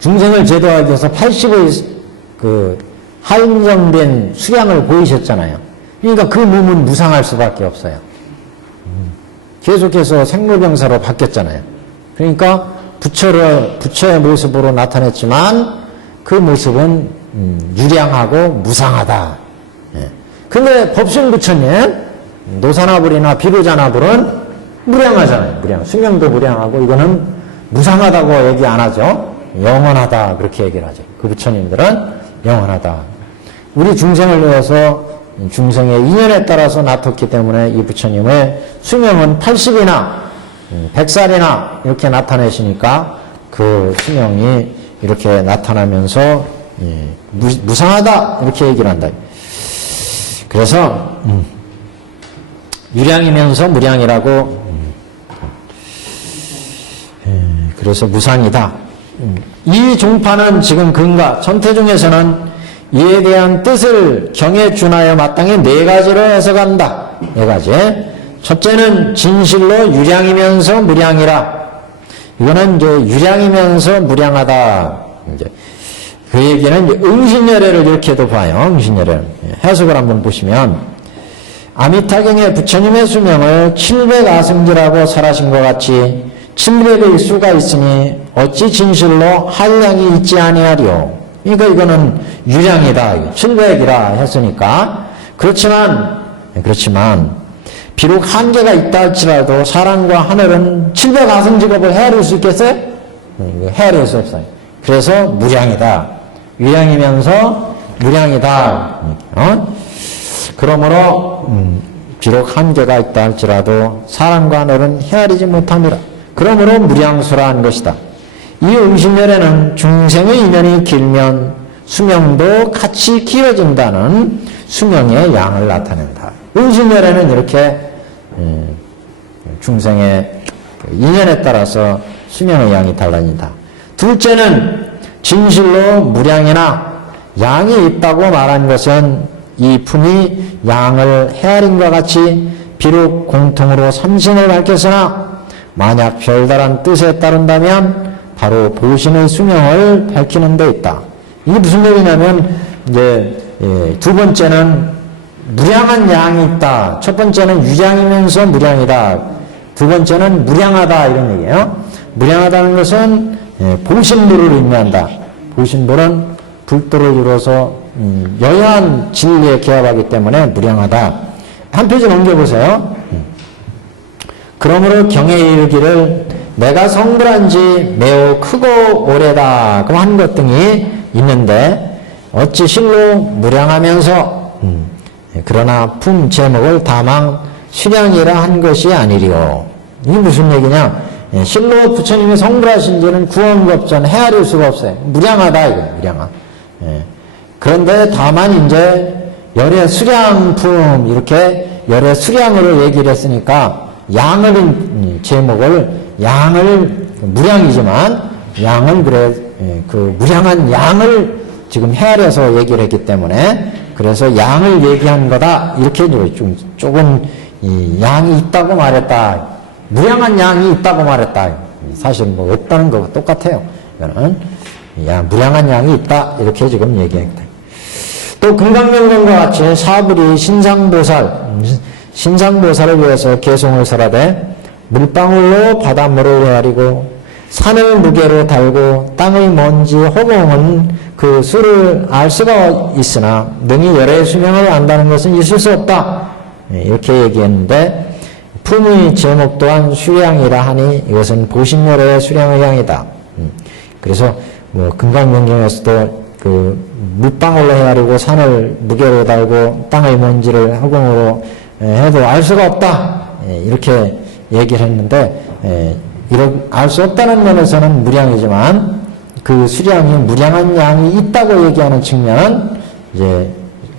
중생을 제도하기 위해서 80의 한정된 수량을 보이셨잖아요. 그러니까 그 몸은 무상할 수밖에 없어요. 계속해서 생로병사로 바뀌었잖아요. 그러니까 부처의 모습으로 나타냈지만 그 모습은 유량하고 무상하다. 근데 법신 부처님, 노사나불이나 비로자나불은 무량하잖아요. 수명도 무량하고 이거는 무상하다고 얘기 안 하죠. 영원하다 그렇게 얘기를 하죠. 그 부처님들은 영원하다. 우리 중생을 위해서 중생의 인연에 따라서 나눴기 때문에 이 부처님의 수명은 80이나 100살이나 이렇게 나타내시니까 그 수명이 이렇게 나타나면서 무상하다 이렇게 얘기를 한다. 그래서 유량이면서 무량이라고 그래서 무상이다. 이 종파는 지금 근가 전태중에서는 이에 대한 뜻을 경에 준하여 마땅히 네 가지로 해석한다. 네 가지. 첫째는 진실로 유량이면서 무량이라. 이거는 이제 유량이면서 무량하다. 이제 그 얘기는 이제 응신열애를 이렇게도 봐요. 응신열애. 해석을 한번 보시면 아미타경의 부처님의 수명을 700아승지라고 설하신 것 같이 700의 수가 있으니 어찌 진실로 한량이 있지 아니하리요. 그러니까 이거는 유량이다. 700이라 했으니까. 그렇지만 비록 한계가 있다 할지라도 사람과 하늘은 700아승직업을 헤아릴 수 있겠어요? 헤아릴 수 없어요. 그래서 무량이다. 유량이면서 무량이다. 그러므로 비록 한계가 있다 할지라도 사람과 하늘은 헤아리지 못함이라. 그러므로 무량수라는 것이다. 이 응신열애는 중생의 인연이 길면 수명도 같이 길어진다는 수명의 양을 나타낸다. 응신열애는 이렇게 중생의 인연에 따라서 수명의 양이 달라진다. 둘째는 진실로 무량이나 양이 있다고 말한 것은 이 품이 양을 헤아림과 같이 비록 공통으로 삼신을 밝혔으나 만약 별다른 뜻에 따른다면 바로 보신의 수명을 밝히는 데 있다. 이게 무슨 얘기냐면 이제 두 번째는 무량한 양이 있다. 첫 번째는 유량이면서 무량이다. 두 번째는 무량하다 이런 얘기예요. 무량하다는 것은 보신부를 의미한다. 보신부는 불도를 이루어서 여야한 진리에 기합하기 때문에 무량하다. 한 페이지 넘겨보세요. 그러므로 경에 이르기를 내가 성불한지 매우 크고 오래다. 그럼 한 것 등이 있는데 어찌 실로 무량하면서 그러나 품 제목을 다망 수량이라 한 것이 아니리요. 이게 무슨 얘기냐? 실로 부처님이 성불하신 지는 구원급전 헤아릴 수가 없어요. 무량하다 이거 무량하. 그런데 다만 이제 열의 수량품 이렇게 열의 수량으로 얘기를 했으니까 양을 제목을 양을 무량이지만 양을 그래 그 무량한 양을 지금 헤아려서 얘기를 했기 때문에 그래서 양을 얘기한 거다 이렇게 좀 조금 이 양이 있다고 말했다. 무량한 양이 있다고 말했다. 사실 뭐 없다는 거가 똑같아요. 이거는 무량한 양이 있다 이렇게 지금 얘기했다. 또 금강명령과 같이 사불이 신상보살을 위해서 개송을 설하되 물방울로 바닷물을 헤아리고 산을 무게로 달고 땅의 먼지 허공은 그 수를 알 수가 있으나 능히 열의 수명을 안다는 것은 있을 수 없다. 이렇게 얘기했는데 품의 제목 또한 수량이라 하니 이것은 보신열의 수량의 양이다. 그래서 뭐 금강명령에서도 그 물방울로 헤아리고 산을 무게로 달고 땅의 먼지를 허공으로 해도 알 수가 없다. 이렇게 얘기를 했는데 알 수 없다는 면에서는 무량이지만 그 수량이 무량한 양이 있다고 얘기하는 측면은 이제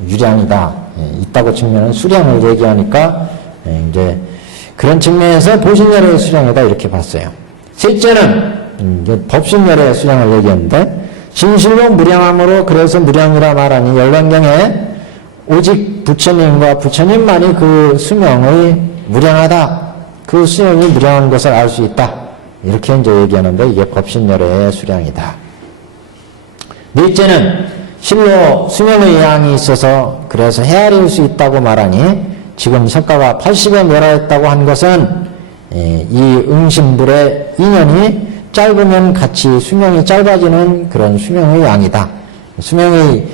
유량이다. 있다고 측면은 수량을 얘기하니까 이제 그런 측면에서 보신열의 수량이다 이렇게 봤어요. 셋째는 법신열의 수량을 얘기했는데 진실로 무량함으로 그래서 무량이라 말하니 열반경에 오직 부처님과 부처님만이 그 수명의 무량하다. 그 수명이 무량한 것을 알 수 있다. 이렇게 이제 얘기하는데 이게 법신열의 수량이다. 넷째는 실로 수명의 양이 있어서 그래서 헤아릴 수 있다고 말하니 지금 석가가 80에 멸하였다고 한 것은 이 응심불의 인연이 짧으면 같이 수명이 짧아지는 그런 수명의 양이다. 수명의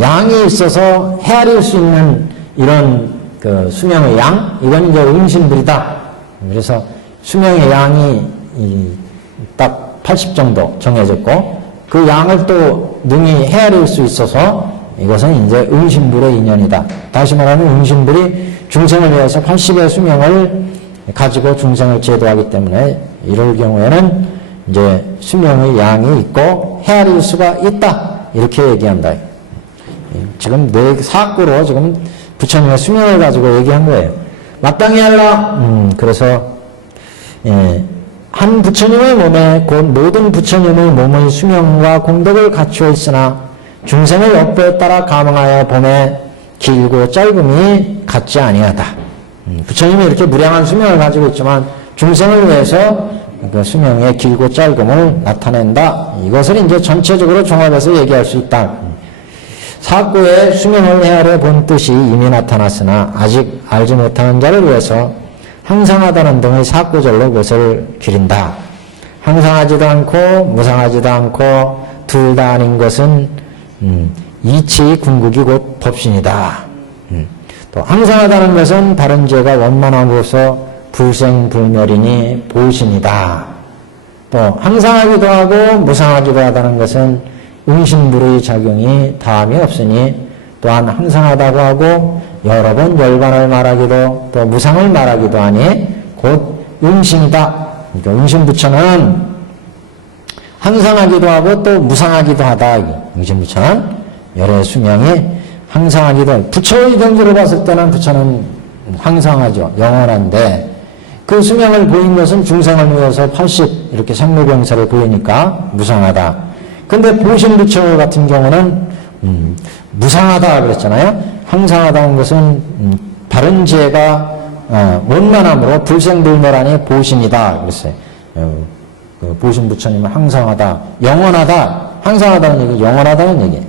양이 있어서 헤아릴 수 있는 이런 그 수명의 양, 이건 이제 응심불이다. 그래서 수명의 양이 딱 80 정도 정해졌고 그 양을 또 능히 헤아릴 수 있어서 이것은 이제 응심불의 인연이다. 다시 말하면 응심불이 중생을 위해서 80의 수명을 가지고 중생을 제도하기 때문에 이럴 경우에는 이제 수명의 양이 있고 헤아릴 수가 있다. 이렇게 얘기한다. 지금 사구로 지금 부처님의 수명을 가지고 얘기한 거예요. 마땅히 할라. 그래서 한 부처님의 몸에 곧 모든 부처님의 몸의 수명과 공덕을 갖추어 있으나 중생의 역도에 따라 감응하여 봄에 길고 짧음이 같지 아니하다. 부처님이 이렇게 무량한 수명을 가지고 있지만 중생을 위해서 그 수명의 길고 짧음을 나타낸다. 이것을 이제 전체적으로 종합해서 얘기할 수 있다. 사구의 수명을 헤아려 본 뜻이 이미 나타났으나 아직 알지 못하는 자를 위해서 항상하다는 등의 사구절로 그것을 기린다. 항상하지도 않고 무상하지도 않고 둘 다 아닌 것은 이치 궁극이 곧 법신이다. 또 항상하다는 것은 다른 죄가 원만함으로써 불생불멸이니 보신이다. 또 항상하기도 하고 무상하기도 하다는 것은 응신불의 작용이 다함이 없으니 또한 항상하다고 하고 여러 번 열반을 말하기도 또 무상을 말하기도 하니 곧 응신이다. 그러니까 응신부처는 항상하기도 하고 또 무상하기도 하다. 응신부처는 열의 수명이 항상하기도 하고 부처의 경지로 봤을 때는 부처는 항상하죠. 영원한데 그 수명을 보인 것은 중생을 위해서 80 이렇게 생로병사를 보이니까 무상하다. 근데 보신부처 같은 경우는 무상하다 그랬잖아요. 항상하다는 것은 다른 죄가 원만함으로 불생불멸하니 보신이다 그랬어요. 그 보신부처님은 항상하다, 영원하다, 항상하다는 얘기, 영원하다는 얘기.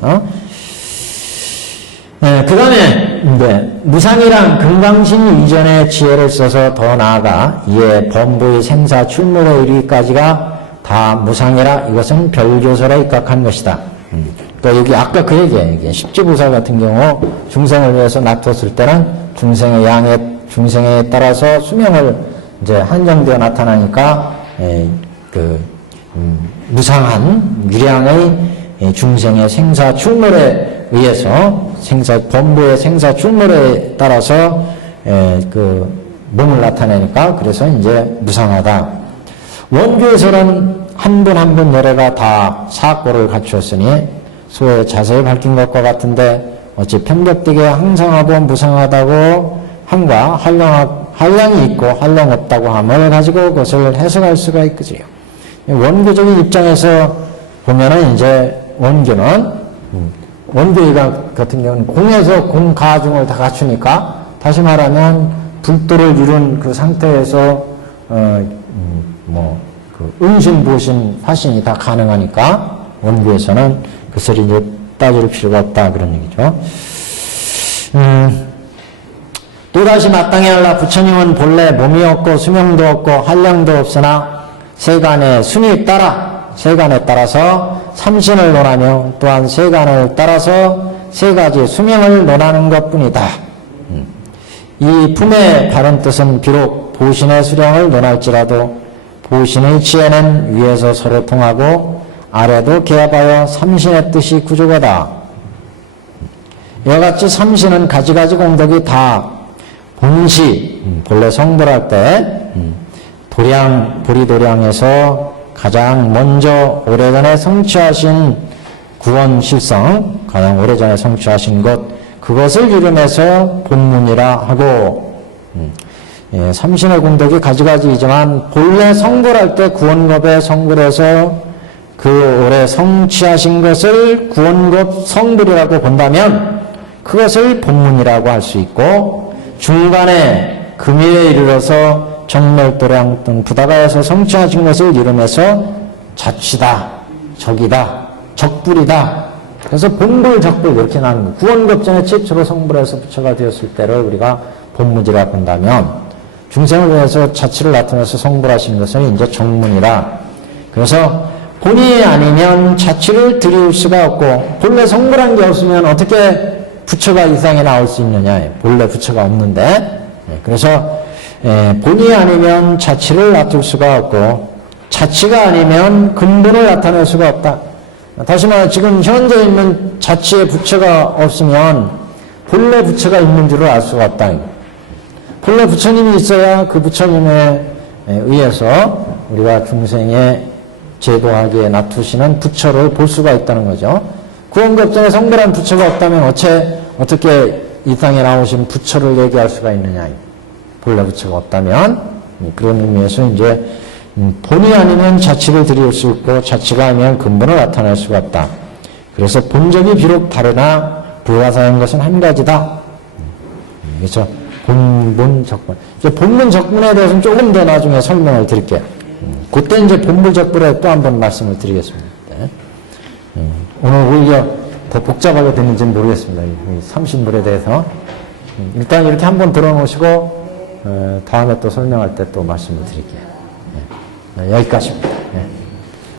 그 다음에 무상이란 금강신 이전의 지혜를 써서 더 나아가 이에 범부의 생사 출몰에 이르기까지가 다 무상이라 이것은 별교설에 입각한 것이다. 또 여기 아까 그 얘기예요. 이게 십지보살 같은 경우 중생을 위해서 놔뒀을 때는 중생에 따라서 수명을 이제 한정되어 나타나니까 무상한 유량의 중생의 생사 출몰에 의해서 범부의 생사 출몰에 따라서 몸을 나타내니까 그래서 이제 무상하다. 원교에서는 한 분 한 분 노래가 다 사고를 갖추었으니 소에 자세히 밝힌 것과 같은데 어찌 편벽되게 항상하고 무상하다고 함과 한량이 있고 한량 없다고 함을 가지고 그것을 해석할 수가 있겠지요. 원교적인 입장에서 보면은 이제 원교의가 같은 경우는 공에서 공가중을 다 갖추니까 다시 말하면 불도를 이룬 그 상태에서 은신보신 화신이 다 가능하니까 원교에서는 그것을 이제 따질 필요가 없다 그런 얘기죠. 또다시 마땅히 하라. 부처님은 본래 몸이 없고 수명도 없고 한량도 없으나 세간의 순위에 따라서 삼신을 논하며 또한 세간을 따라서 세 가지 수명을 논하는 것뿐이다. 이 품의 바른 뜻은 비록 보신의 수량을 논할지라도 보신의 지혜는 위에서 서로 통하고 아래도 개합하여 삼신의 뜻이 구조가다. 이와 같이 삼신은 가지가지 공덕이 다 본래 성불할 때 보리도량에서 가장 먼저 오래전에 성취하신 구원실성, 가장 오래전에 성취하신 것, 그것을 이름해서 본문이라 하고, 삼신의 공덕이 가지가지이지만 본래 성불할 때 구원겁에 성불해서 그 오래 성취하신 것을 구원겁 성불이라고 본다면 그것을 본문이라고 할 수 있고, 중간에 금일에 이르러서 정멸도량 등 부다가에서 성취하신 것을 이름해서 자취다, 적이다, 적불이다. 그래서 본불, 적불 이렇게 나누는 거예요. 구원급 전에 최초로 성불해서 부처가 되었을 때를 우리가 본문이라 본다면 중생을 위해서 자취를 나타내서 성불하신 것은 이제 정문이라. 그래서 본이 아니면 자취를 드리울 수가 없고 본래 성불한 게 없으면 어떻게 부처가 이 세상에 나올 수 있느냐. 본래 부처가 없는데. 그래서 본이 아니면 자취를 놔둘 수가 없고 자취가 아니면 근본을 나타낼 수가 없다. 다시 말해 지금 현재 있는 자취의 부처가 없으면 본래 부처가 있는 줄을 알 수가 없다. 본래 부처님이 있어야 그 부처님에 의해서 우리가 중생의 제도하기에 놔두시는 부처를 볼 수가 있다는 거죠. 구원급전에 성불한 부처가 없다면 어떻게 이 땅에 나오신 부처를 얘기할 수가 있느냐. 본래 부처가 없다면 그런 의미에서 이제 본이 아니면 자취를 드릴 수 없고 자취가 아니면 근본을 나타낼 수가 없다. 그래서 본적이 비록 다르나 불가사한 것은 한 가지다. 그래서 본문 적분. 이제 본문 적분에 대해서는 조금 더 나중에 설명을 드릴게요. 그때 이제 본문 적분에 또 한 번 말씀을 드리겠습니다. 오늘 오히려 더 복잡하게 됐는지는 모르겠습니다. 이 삼신불에 대해서. 일단 이렇게 한번 들어놓으시고 다음에 또 설명할 때 또 말씀을 드릴게요. 여기까지입니다.